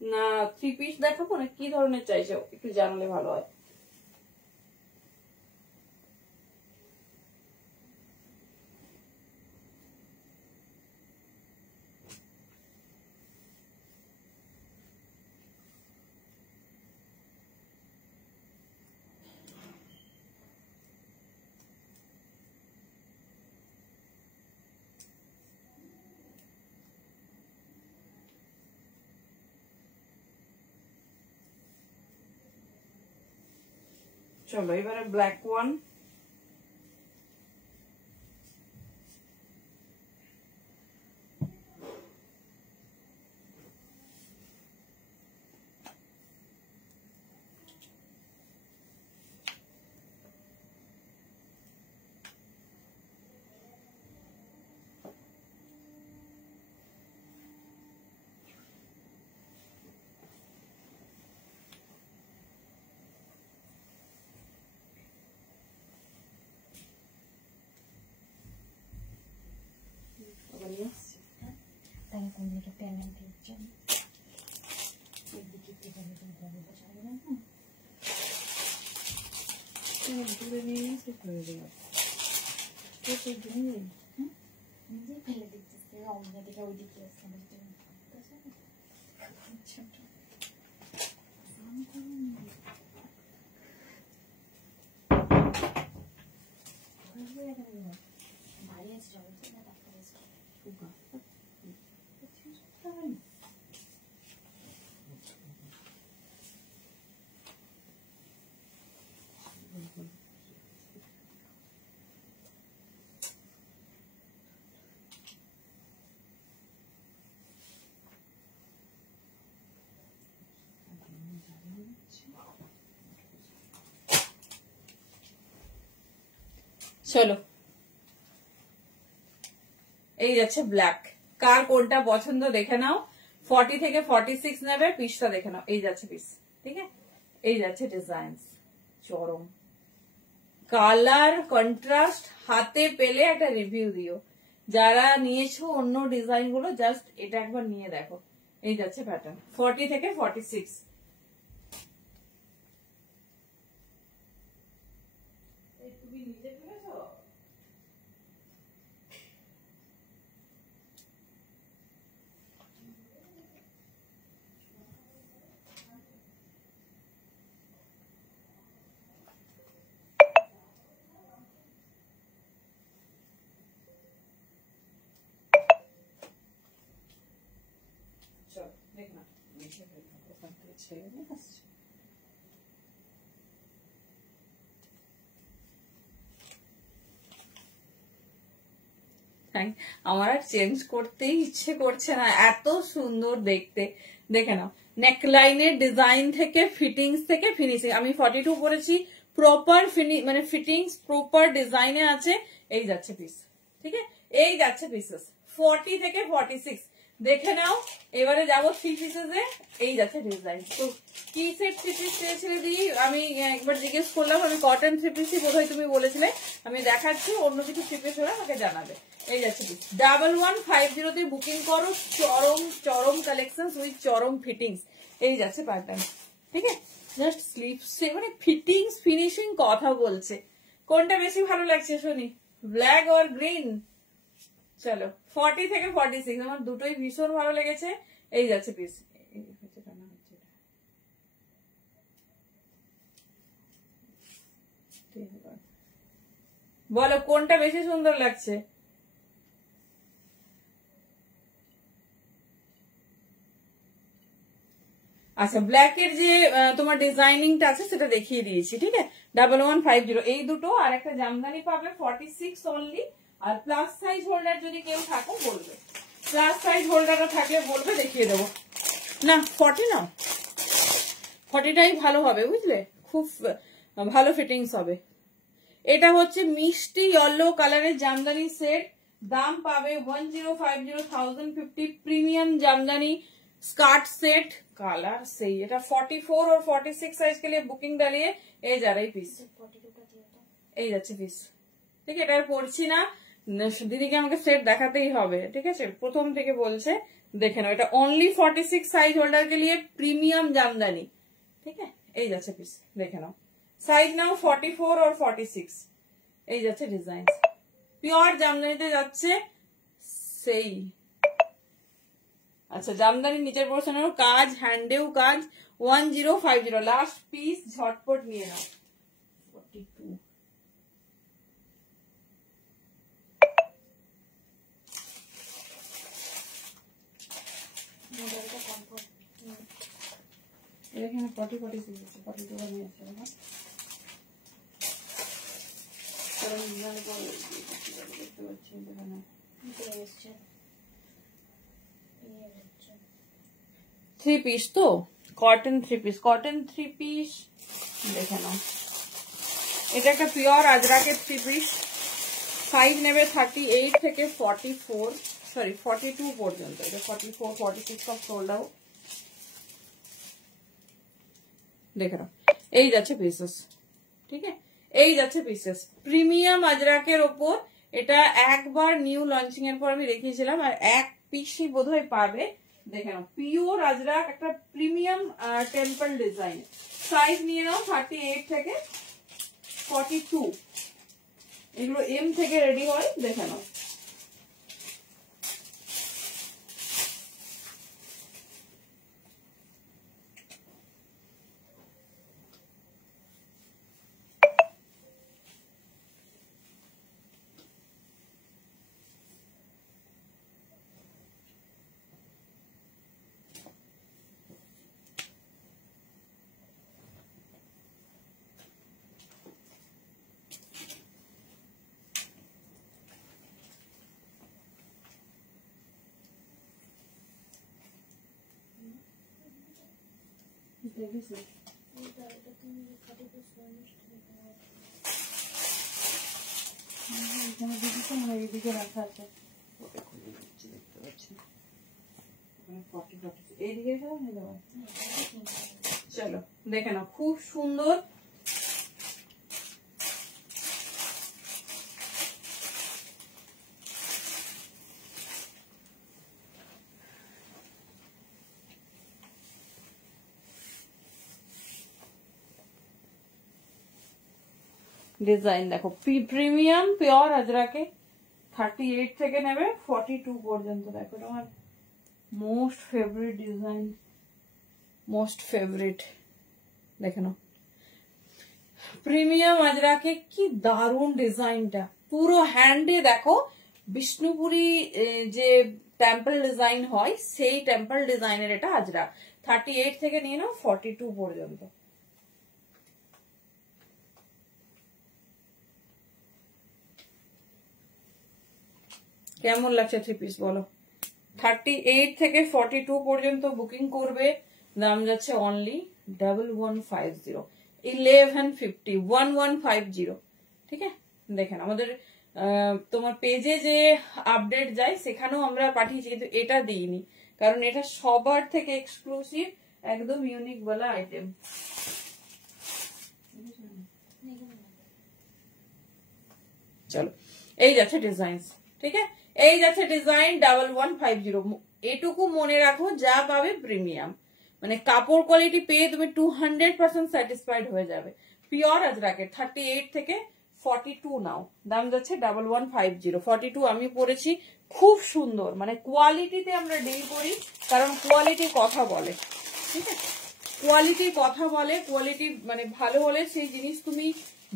না 3 পিস দেখাবো না কি ধরনের চাইছো, একটু জানলে ভালো হয়। চলো এবারে ব্ল্যাক ওয়ান, চলো এই যাচ্ছে ব্ল্যাক, কার কোনটা পছন্দ দেখে নাও। 40 থেকে 46 নেবে, পিসটা দেখে নাও, এই যাচ্ছে পিস, ঠিক আছে এই যাচ্ছে ডিজাইন, চরম কালার কন্ট্রাস্ট, হাতে পেলে একটা রিভিউ দিও। যারা নিয়েছো অন্য ডিজাইন গুলো, জাস্ট এটা একবার নিয়ে দেখো, এই যাচ্ছে প্যাটার্ন 40 থেকে 46। তুমি নিজে ফেলেছো? আমার আর চেঞ্জ করতেই ইচ্ছে করছে না, এত সুন্দর দেখতে। দেখে নাও, নেকলাইনের ডিজাইন থেকে ফিটিংস থেকে ফিনিশিং, আমি 42 পরেছি, প্রপার মানে ফিটিংস প্রপার ডিজাইনে আছে। এই যাচ্ছে পিস, ঠিক আছে এই যাচ্ছে পিসেস 40 থেকে 46 দেখে নাও। এবারে যাবো 3 পিসেসে, এই যাচ্ছে ডিজাইন। তো কি সেট 3 পিস চেয়েছিলে দিই, আমি একবার জিজ্ঞেস করলাম, আমি কটন 3 পিসই বোধহয় তুমি বলেছিলে, আমি দেখাচ্ছি, অন্য কিছু 3 পিস হলে আমাকে জানাবে। এই যাচ্ছে পিস 1150 তে বুকিং করো, চরম চরম কালেকশন উইথ চরম ফিটিংস। এই যাচ্ছে প্যাটার্ন, ঠিক আছে জাস্ট স্লিভসে মানে ফিটিংস ফিনিশিং কথা বলছে। কোনটা বেশি ভালো লাগছে শুনি, ব্ল্যাক আর গ্রিন? চলো 40 থেকে 46, আমার দুটোই ভীষণ ভালো লেগেছে। এই যাচ্ছে পিস, বলো কোনটা বেশি সুন্দর লাগছে? আচ্ছা, ব্ল্যাক এর যে তোমার ডিজাইনিংটা আছে সেটা দেখিয়ে দিয়েছি, ঠিক আছে। 1150 এই দুটো, আর একটা জামদানি পাবে 46 অনলি। আর প্লাস সাইজ হোল্ডার যদি কেউ থাকো বলবে, প্লাস সাইজ হোল্ডারটা থাকলে বলবে, দেখিয়ে দেবো। না 40 নাও, 40টাই ভালো হবে বুঝলে, খুব ভালো ফিটিংস হবে। এটা হচ্ছে মিষ্টি ইয়েলো কালারের জামদানি সেট, দাম পাবে 1050 premium jamdani skirt set colour सही। এটা 44 और 46 साइज के लिए बुकिंग डालिए। এই যা রে পিস, এই যাচ্ছে পিস, ঠিক আছে। এটা আর পড়ছি না, দিদিকে আমাকে সেট দেখাতেই হবে, ঠিক আছে। প্রথম থেকে বলছে, দেখে নাও, এটা অনলি 46 साइज होल्डर के लिए प्रीमियम जामदानी, ঠিক আছে। এই যাচ্ছে পিস, দেখে নাও, সাইজ নাও 44 और 46। এই যাচ্ছে ডিজাইন, পিওর জামদানিতে যাচ্ছে সেই। আচ্ছা, জামদানি নিচের পোর্শনেরও কাজ, হ্যান্ডেও কাজ। 1050 লাস্ট পিস, ঝটপট নিয়ে নাও। 42 এখানে 40 পিস আছে, 42 নিয়ে আসছে না। দেখতে পাচ্ছি এখানে থ্রি পিস, তো cotton three piece, cotton three piece দেখে নাও। এটা একটা পিওর আজরাকের থ্রি পিস, সাইজ নেবে 38 থেকে 44 সরি 42 পর্যন্ত। এটা 44 46 সব সোল্ড আউট, দেখে নাও। এই যাচ্ছে পিসেস, ঠিক আছে, এই যাচ্ছে পিসেস প্রিমিয়াম আজরাকের ওপর। এটা একবার নিউ লঞ্চিং এর পর আমি দেখিয়েছিলাম, আর এক পিসই বোধহয় পাবে। দেখে নাও, পিওর আজরাক, একটা প্রিমিয়াম টেম্পল ডিজাইন। সাইজ নিয়ে নাও 38 থেকে 42, এগুলো এম থেকে রেডি হয়, দেখে নাও। এইদিকে রাখা আছে, দেখতে পাচ্ছি। এইদিকে চলো দেখে নাও, খুব সুন্দর। ডিজাইন দেখো, প্রিমিয়াম পিওর আজরাকে 38 থেকে নেবে 42 পর্যন্ত। দেখো তোমার most favourite design, most favourite, দেখে নাও। প্রিমিয়াম আজরাকে কি দারুণ ডিজাইনটা, পুরো হ্যান্ডে দেখো বিষ্ণুপুরি যে টেম্পল ডিজাইন হয় সেই টেম্পল ডিজাইনের এটা আজরাক। 38 থেকে নিয়ে নাও 42 পর্যন্ত। কেমন লাগছে থ্রি পিস বলো? 38 থেকে 42 পর্যন্ত বুকিং করবে, দাম যাচ্ছে অনলি 1150 1150 1150, ঠিক আছে। দেখেন আমাদের তোমার পেজে যে আপডেট যায় সেখানেও আমরা পাঠিয়েছি, কিন্তু এটা দিইনি কারণ এটা সবার থেকে এক্সক্লুসিভ, একদম ইউনিক বলা আইটেম। চলো, এই যাচ্ছে ডিজাইন, ঠিক আছে, এই যাচ্ছে ডিজাইন 1150। এটুকু মনে রাখো, যা পাবে প্রিমিয়াম, মানে কাপড় কোয়ালিটি পেয়ে তুমি 200% স্যাটিসফাইড হয়ে যাবে। পিওর আজরাকের 38 থেকে 42 নাও, দাম যাচ্ছে 1150। 42 আমি পরেছি, খুব সুন্দর, মানে কোয়ালিটিতে আমরা ডিল করি কারণ কোয়ালিটি কথা বলে, ঠিক আছে, কোয়ালিটি কথা বলে। কোয়ালিটি মানে ভালো হলে সেই জিনিস তুমি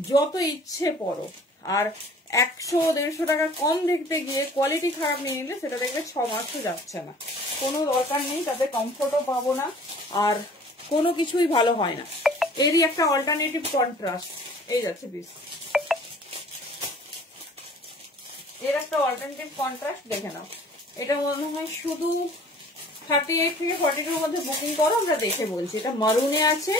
যত ইচ্ছে পরো। আর 100-150 টাকা কম দেখতে গিয়ে কোয়ালিটি খারাপ নিয়ে নিলে সেটা দেখবে 6 মাসও যাচ্ছে না, কোনো দরকার নেই, তাতে কমফোর্টও পাবো না আর কোনো কিছুই ভালো হয় না। এরই একটা অল্টারনেটিভ কন্ট্রাস্ট, এই যাচ্ছে পিস, এর একটা অল্টারনেটিভ কন্ট্রাস্ট দেখে নাও। এটা মনে হয় শুধু 38 থেকে 42 মধ্যে বুকিং করো, আমরা দেখে বলছি। এটা মারুনে আছে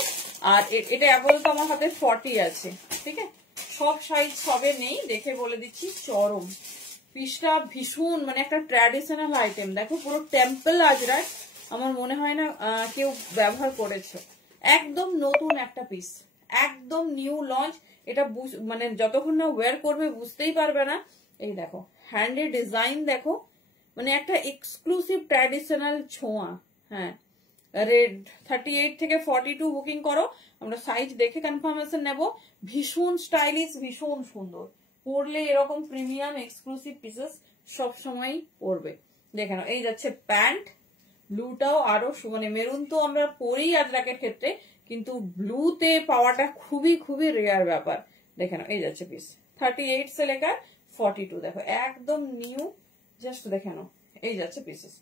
আর এটা আপাতত আমার হাতে 40 আছে, ঠিক আছে? সব সাইজ সবে নেই, দেখে বলে দিচ্ছি। চরম পিসটা ভীষণ মানে একটা ট্র্যাডিশনাল আইটেম, দেখো পুরো টেম্পল আজরাক, আমার মনে হয় না কেউ ব্যবহার করেছে। একদম নতুন একটা পিস, একদম নিউ লঞ্চ। এটা মানে যতক্ষণ না ওয়্যার করবে বুঝতেই পারবে না। এই দেখো হ্যান্ডের ডিজাইন দেখো, মানে একটা এক্সক্লুসিভ ট্র্যাডিশনাল ছোঁয়া। হ্যাঁ, রেড 38 থেকে 42 বুকিং করো, আমরা সাইজ দেখে কনফার্মেশন নেব। ভীষণ স্টাইলিশ, ভীষণ সুন্দর, পরলে এরকম প্রিমিয়াম এক্সক্লুসিভ পিসেস সবসময় পরবে। দেখে নাও, এই যাচ্ছে প্যান্ট, ব্লুটাও আরো মানে মেরুন তো আমরা পরেই আজরাকের ক্ষেত্রে, কিন্তু ব্লুতে পাওয়াটা খুবই খুবই রেয়ার ব্যাপার। দেখে নাও, এই যাচ্ছে পিস 38 से लेकर 42, দেখো একদম নিউ, জাস্ট দেখে নাও, এই যাচ্ছে পিসেস।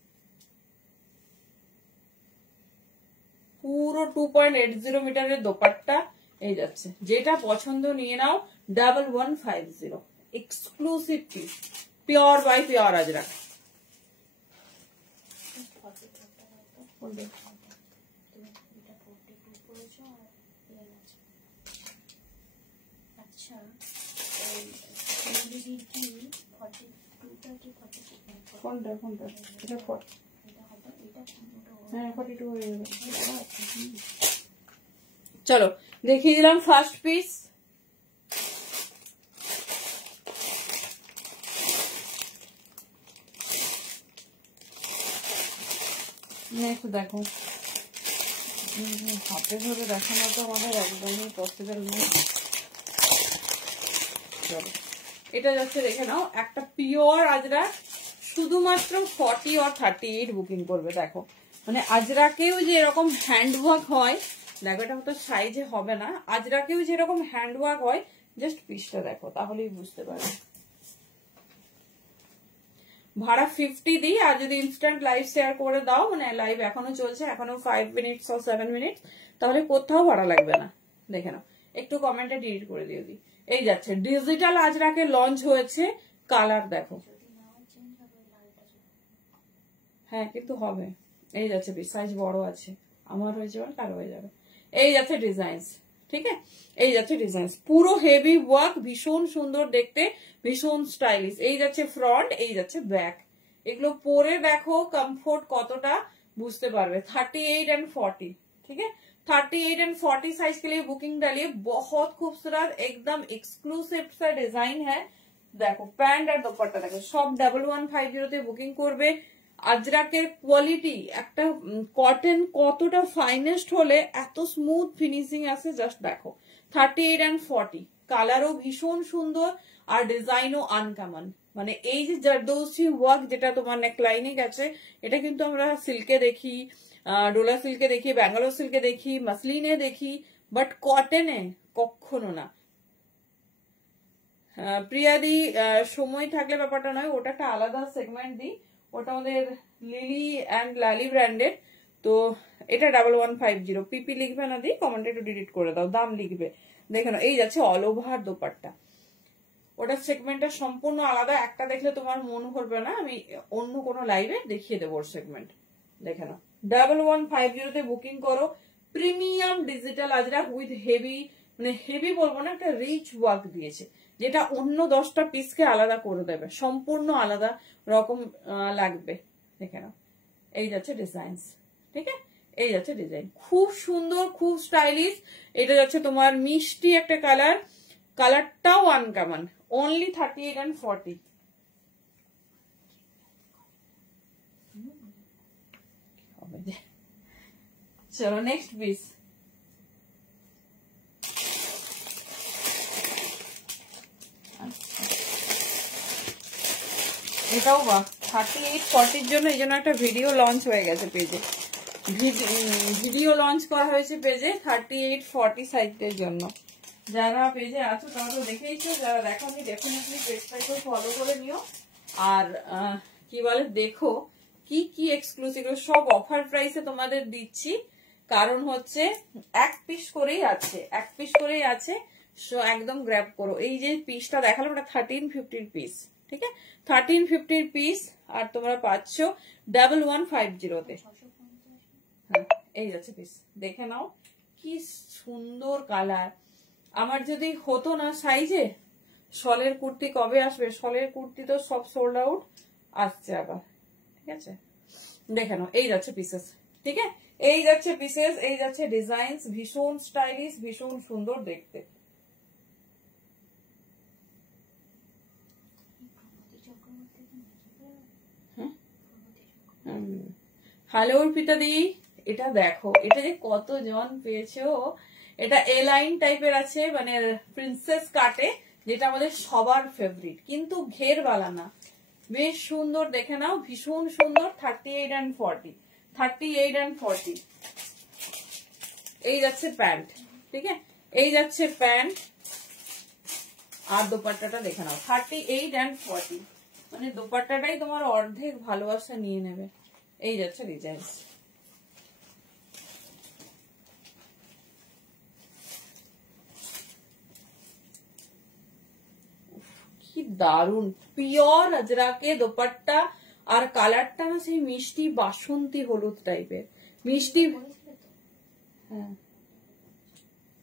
পুরো 2.80 মিটারের দোপাট্টা, এই যাচ্ছে। যেটা পছন্দ নিয়ে নাও, 1150 exclusive piece, pure by pure Ajrakh. আচ্ছা, কোনটা কোনটা? এটা 40, হ্যাঁ 42 হয়ে যাবে। চলো দেখিয়ে দিলাম ফার্স্ট পিস। নেক্সট দেখো, হাতে ধরে দেখানো তো আমাদের একদমই পসিবল নেই। চলো, এটা যাচ্ছে দেখে নাও, একটা পিওর আজরাক, শুধুমাত্র 40 আর 38 বুকিং করবে। দেখো মানে আজরাকেও যে এরকম হ্যান্ডওয়ার্ক হয়, দেখো এটা হয়তো সাইজে হবে না, আজরাকেও যে এরকম হ্যান্ডওয়ার্ক হয়, জাস্ট পিসটা দেখো তাহলেই বুঝতে পারবে। ভাড়া 50 দিই, আর যদি ইনস্ট্যান্ট লাইভ শেয়ার করে দাও, মানে লাইভ এখনো চলছে, এখনো 5 মিনিটস or 7 মিনিট, তাহলে কোথাও ভাড়া লাগবে না। দেখে নাও, একটু কমেন্টে ডিলিট করে দিয়ে দিই। এই যাচ্ছে ডিজিটাল আজরাকে লঞ্চ হয়েছে, কালার দেখো, হ্যাঁ কিন্তু হবে। এই যাচ্ছে পিস, সাইজ বড় আছে, আমার হয়ে যাবে, কারো হয়ে যাবে। এই যাচ্ছে ডিজাইনস, ঠিক আছে? এই যাচ্ছে ডিজাইনস, পুরো হেভি ওয়ার্ক, ভীষণ সুন্দর দেখতে, ভীষণ স্টাইলিশ। এই যাচ্ছে ফ্রন্ট, এই যাচ্ছে ব্যাক। এগুলো পরে দেখো কমফোর্ট কতটা বুঝতে পারবে। 38 and 40, ठीक है? 38 and 40 साइज के लिए बुकिंग डालिए। बहुत खूबसूरत एकदम एक्सक्लूसिव सा डिजाइन है। देखो প্যান্ট আর দোপাট্টা দেখো, সব 1150 তে বুকিং করবে। আজরাকের কোয়ালিটি, একটা কটন কতটা ফাইনেস্ট হলে এত স্মুথ ফিনিশিং আসে, জাস্ট দেখো। 38 and 40, কালারও ভীষণ সুন্দর আর ডিজাইনও আনকমন। মানে এই যে জারদৌসি ওয়ার্ক যেটা তোমার নেকলাইনে গেছে, এটা কিন্তু আমরা সিল্কে দেখি, ডোলা সিল্কে দেখি, ব্যাঙ্গালোর সিল্কে দেখি, মাসলিনে দেখি, বাট কটনে কখনো না। প্রিয়াদি সময় থাকলে ব্যাপারটা নয়, ওটা একটা আলাদা সেগমেন্ট দিই, ওটা আমাদের লিলি অ্যান্ড লালি ব্র্যান্ডের। তো এটা 1150, পিপি লিখবে না, দিই কমেন্টে একটু ডিলিট করে দাও, দাম লিখবে। দেখে নাও, এই যাচ্ছে অল ওভার দোপাট্টা, ওটার সেগমেন্টটা সম্পূর্ণ আলাদা, একটা দেখলে তোমার মন ভরবে না, আমি অন্য কোনো লাইভে দেখিয়ে দেবো ওর সেগমেন্ট। দেখে নাও, 1150 তে বুকিং করো। Premium digital Ajrak with heavy, মানে হেভি বলবো না, একটা রিচ ওয়ার্ক দিয়েছে, যেটা অন্য 10টা পিসকে আলাদা করে দেবে, সম্পূর্ণ আলাদা রকম লাগবে। দেখে নাও, এই যাচ্ছে ডিজাইনস, ঠিক আছে? এই যাচ্ছে ডিজাইন, খুব সুন্দর, খুব স্টাইলিশ। এটা যাচ্ছে তোমার মিষ্টি একটা কালার, কালারটাও আনকমন, অনলি 38 and 40। চলো নেক্সট পিস। এটাও বাহ, 38 40 জন্য, এই জন্য একটা ভিডিও লঞ্চ হয়ে গেছে পেজে, ভিডিও লঞ্চ করা হয়েছে পেজে 38 40 সাইজের জন্য। যারা পেজে আছো তারা তো দেখেইছো, যারা দেখোনি ডেফিনেটলি পেজটাকে ফলো করে নিও। আর কি বলে দেখো কি কি এক্সক্লুসিভ সব অফার প্রাইসে তোমাদের দিচ্ছি, কারণ হচ্ছে এক পিস করেই আছে, একদম গ্র্যাব করো। এই যে পিসটা দেখালাম এটা 1350 পিস, ঠিক আছে, 1350 পিস, আর তোমরা পাচ্ছ 1150-তে। হ্যাঁ এই যাচ্ছে পিস, দেখে নাও কি সুন্দর কালার। আমার যদি হতো না সাইজে, শলের কুর্তি কবে আসবে, শলের কুর্তি তো সব সোল্ড আউট, আসছে আবার, ঠিক আছে, দেখে নাও এই যাচ্ছে পিসেস, ঠিক আছে, এই যাচ্ছে পিসেস, এই যাচ্ছে ডিজাইন, ভীষণ স্টাইলিশ, ভীষণ সুন্দর দেখতে। হ্যালো অর্পিতা দি, এটা দেখো, এটা যে কতজন পেয়েছো। এটা এ লাইন টাইপের আছে, মানে প্রিন্সেস কাটে, যেটা আমাদের সবার ফেভারিট, কিন্তু ঘেরওয়ালা না, বেশ সুন্দর, দেখে নাও ভীষণ সুন্দর। 38 and 40, এই যাচ্ছে প্যান্ট, ঠিক আছে, এই যাচ্ছে প্যান্ট, আর দোপাট্টাটা দেখে নাও 38 and 40, মানে দোপাট্টাটাই তোমার অর্ধেক ভালোবাসা নিয়ে নেবে। এই যাচ্ছে ডিজাইন, কি দারুন পিওর আজরাকে দোপাট্টা, আর কালারটা না সেই মিষ্টি বাসন্তী হলুদ টাইপের, মিষ্টি। হ্যাঁ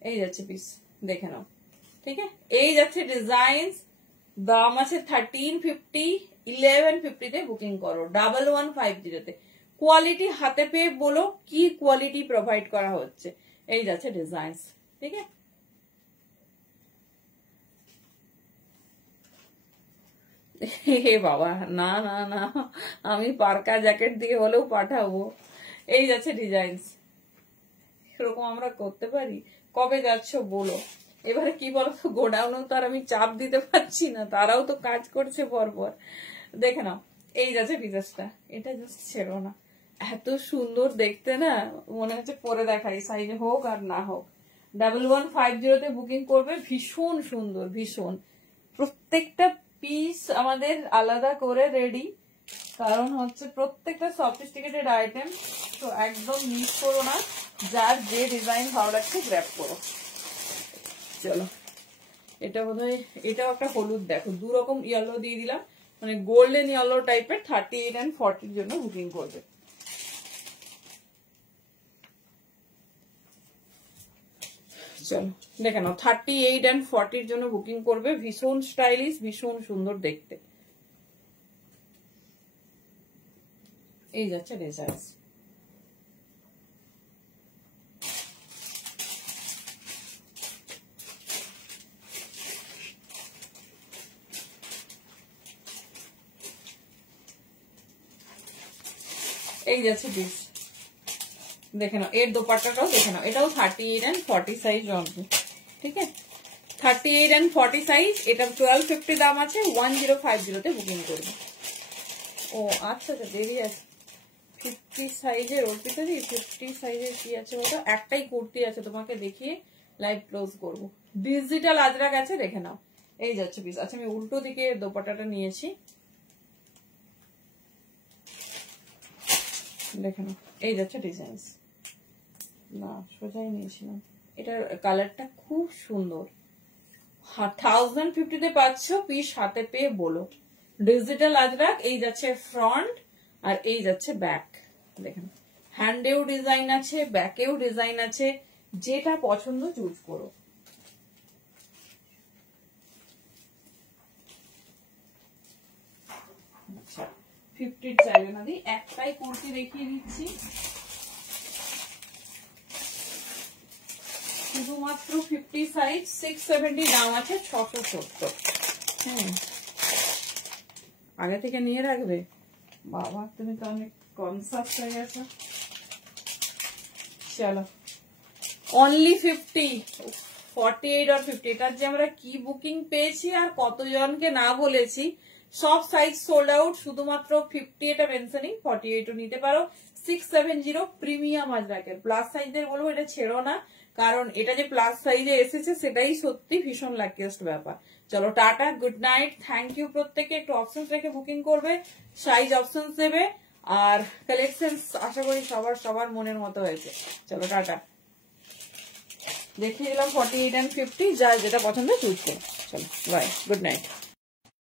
এই যাচ্ছে পিস, দেখে নাও, ঠিক আছে, এই যাচ্ছে ডিজাইন, দাম আছে 1350, 1150-তে বুকিং করো, 1150-তে। কোয়ালিটি হাতে পেয়ে বলো কি কোয়ালিটি প্রোভাইড করা হচ্ছে। এই যাচ্ছে ডিজাইন, ঠিক আছে, হে বাবা, না না না, আমি পার্কা জ্যাকেট দিয়ে হলেও পাঠাবো। এই যাচ্ছে ডিজাইন, এরকম আমরা করতে পারি, কবে যাচ্ছ বলো। এবারে কি বলতো, গোডাউনেও তো আর আমি চাপ দিতে পারছি না, তারাও তো কাজ করছে পরপর, দেখে নাও। এই যাচ্ছে ডিজাইনটা, এটা জাস্ট ছেড়ো না, এত সুন্দর দেখতে না, মনে হচ্ছে পরে দেখাই, সাইজে হোক আর না হোক। 1150-তে বুকিং করবে, ভীষণ সুন্দর, ভীষণ, প্রত্যেকটা পিস আমাদের আলাদা করে রেডি, কারণ হচ্ছে প্রত্যেকটা সফিস্টিকেটেড আইটেম, তো একদম মিস করো না, যার যে ডিজাইন ভালো লাগছে গ্র্যাব করো। চলো, এটা বোধহয় এটাও একটা হলুদ, দেখো দু রকম ইয়েলো দিয়ে দিলাম, মানে গোল্ডেন ইয়েলো টাইপের, 38 and 40-র জন্য বুকিং করবে। চলো দেখে নাও, 38 and 40-র জন্য বুকিং করবে, ভীষণ স্টাইলিশ, ভীষণ সুন্দর দেখতে। এই যাচ্ছে ডিজাইন, এই যাচ্ছে পিস, দেখে নাও, এর দোপাট্টাটাও দেখে নাও, এটাও 38 and 40 সাইজ হবে, ঠিক আছে, 38 and 40 সাইজ, এটা 1250 দাম আছে, 1050-তে বুকিং করবে। ও আচ্ছা আচ্ছা, দেরি আছে, 50 সাইজের অর্পিতা দি, 50 সাইজের কি আছে ওটা, একটাই কুর্তি আছে, তোমাকে দেখিয়ে লাইভ ক্লোজ করবো। ডিজিটাল আজরাক আছে, দেখে নাও, এই যাচ্ছে পিস। আচ্ছা আমি উল্টো দিকে দোপাট্টাটা নিয়েছি, দেখে নাও, এই যাচ্ছে ডিজাইন, না সোজাই নিয়েছিলাম, এটার কালারটা খুব সুন্দর। 1050-তে পাচ্ছ, পিস হাতে পেয়ে বলো। ডিজিটাল আজরাক, এই যাচ্ছে ফ্রন্ট, আর এই যাচ্ছে ব্যাক, দেখেন হ্যান্ডেও ডিজাইন আছে, ব্যাকেও ডিজাইন আছে, যেটা পছন্দ চুজ করো। আচ্ছা 50 চাইবে না দি, একটাই কুর্তি দেখিয়ে দিচ্ছি, শুধুমাত্র 50 সাইজ, 670 দাম আছে, 670। হ্যাঁ আগে থেকে নিয়ে রাখবে, বাবা তুমি তো অনেক কনসাস হয়ে গেছো। চলো অনলি 50, 48 আর 50, এটার যে আমরা কি বুকিং পেয়েছি আর কতজনকে না বলেছি, সব সাইজ সোল্ড আউট, শুধুমাত্র 50 এটা মেনশনিং, 48ও নিতে পারো। 670 প্রিমিয়াম আজরাকের, প্লাস সাইজের বলবো এটা ছেড়ো না, কারণ এটা যে প্লাস সাইজে এসেছে সেটাই সত্যি ভীষণ লাকিয়েস্ট ব্যাপার। চলো tata, good night, thank you. প্রত্যেকে একটু অপশন রেখে বুকিং করবে, সাইজ অপশন দেবে, আর কালেকশন আশা করি সবার মনের মতো হয়েছে। চলো টাটা, দেখিয়ে দিলাম 48 and 50, যা যেটা পছন্দ চুজ করো। চলো বাই, গুড নাইট।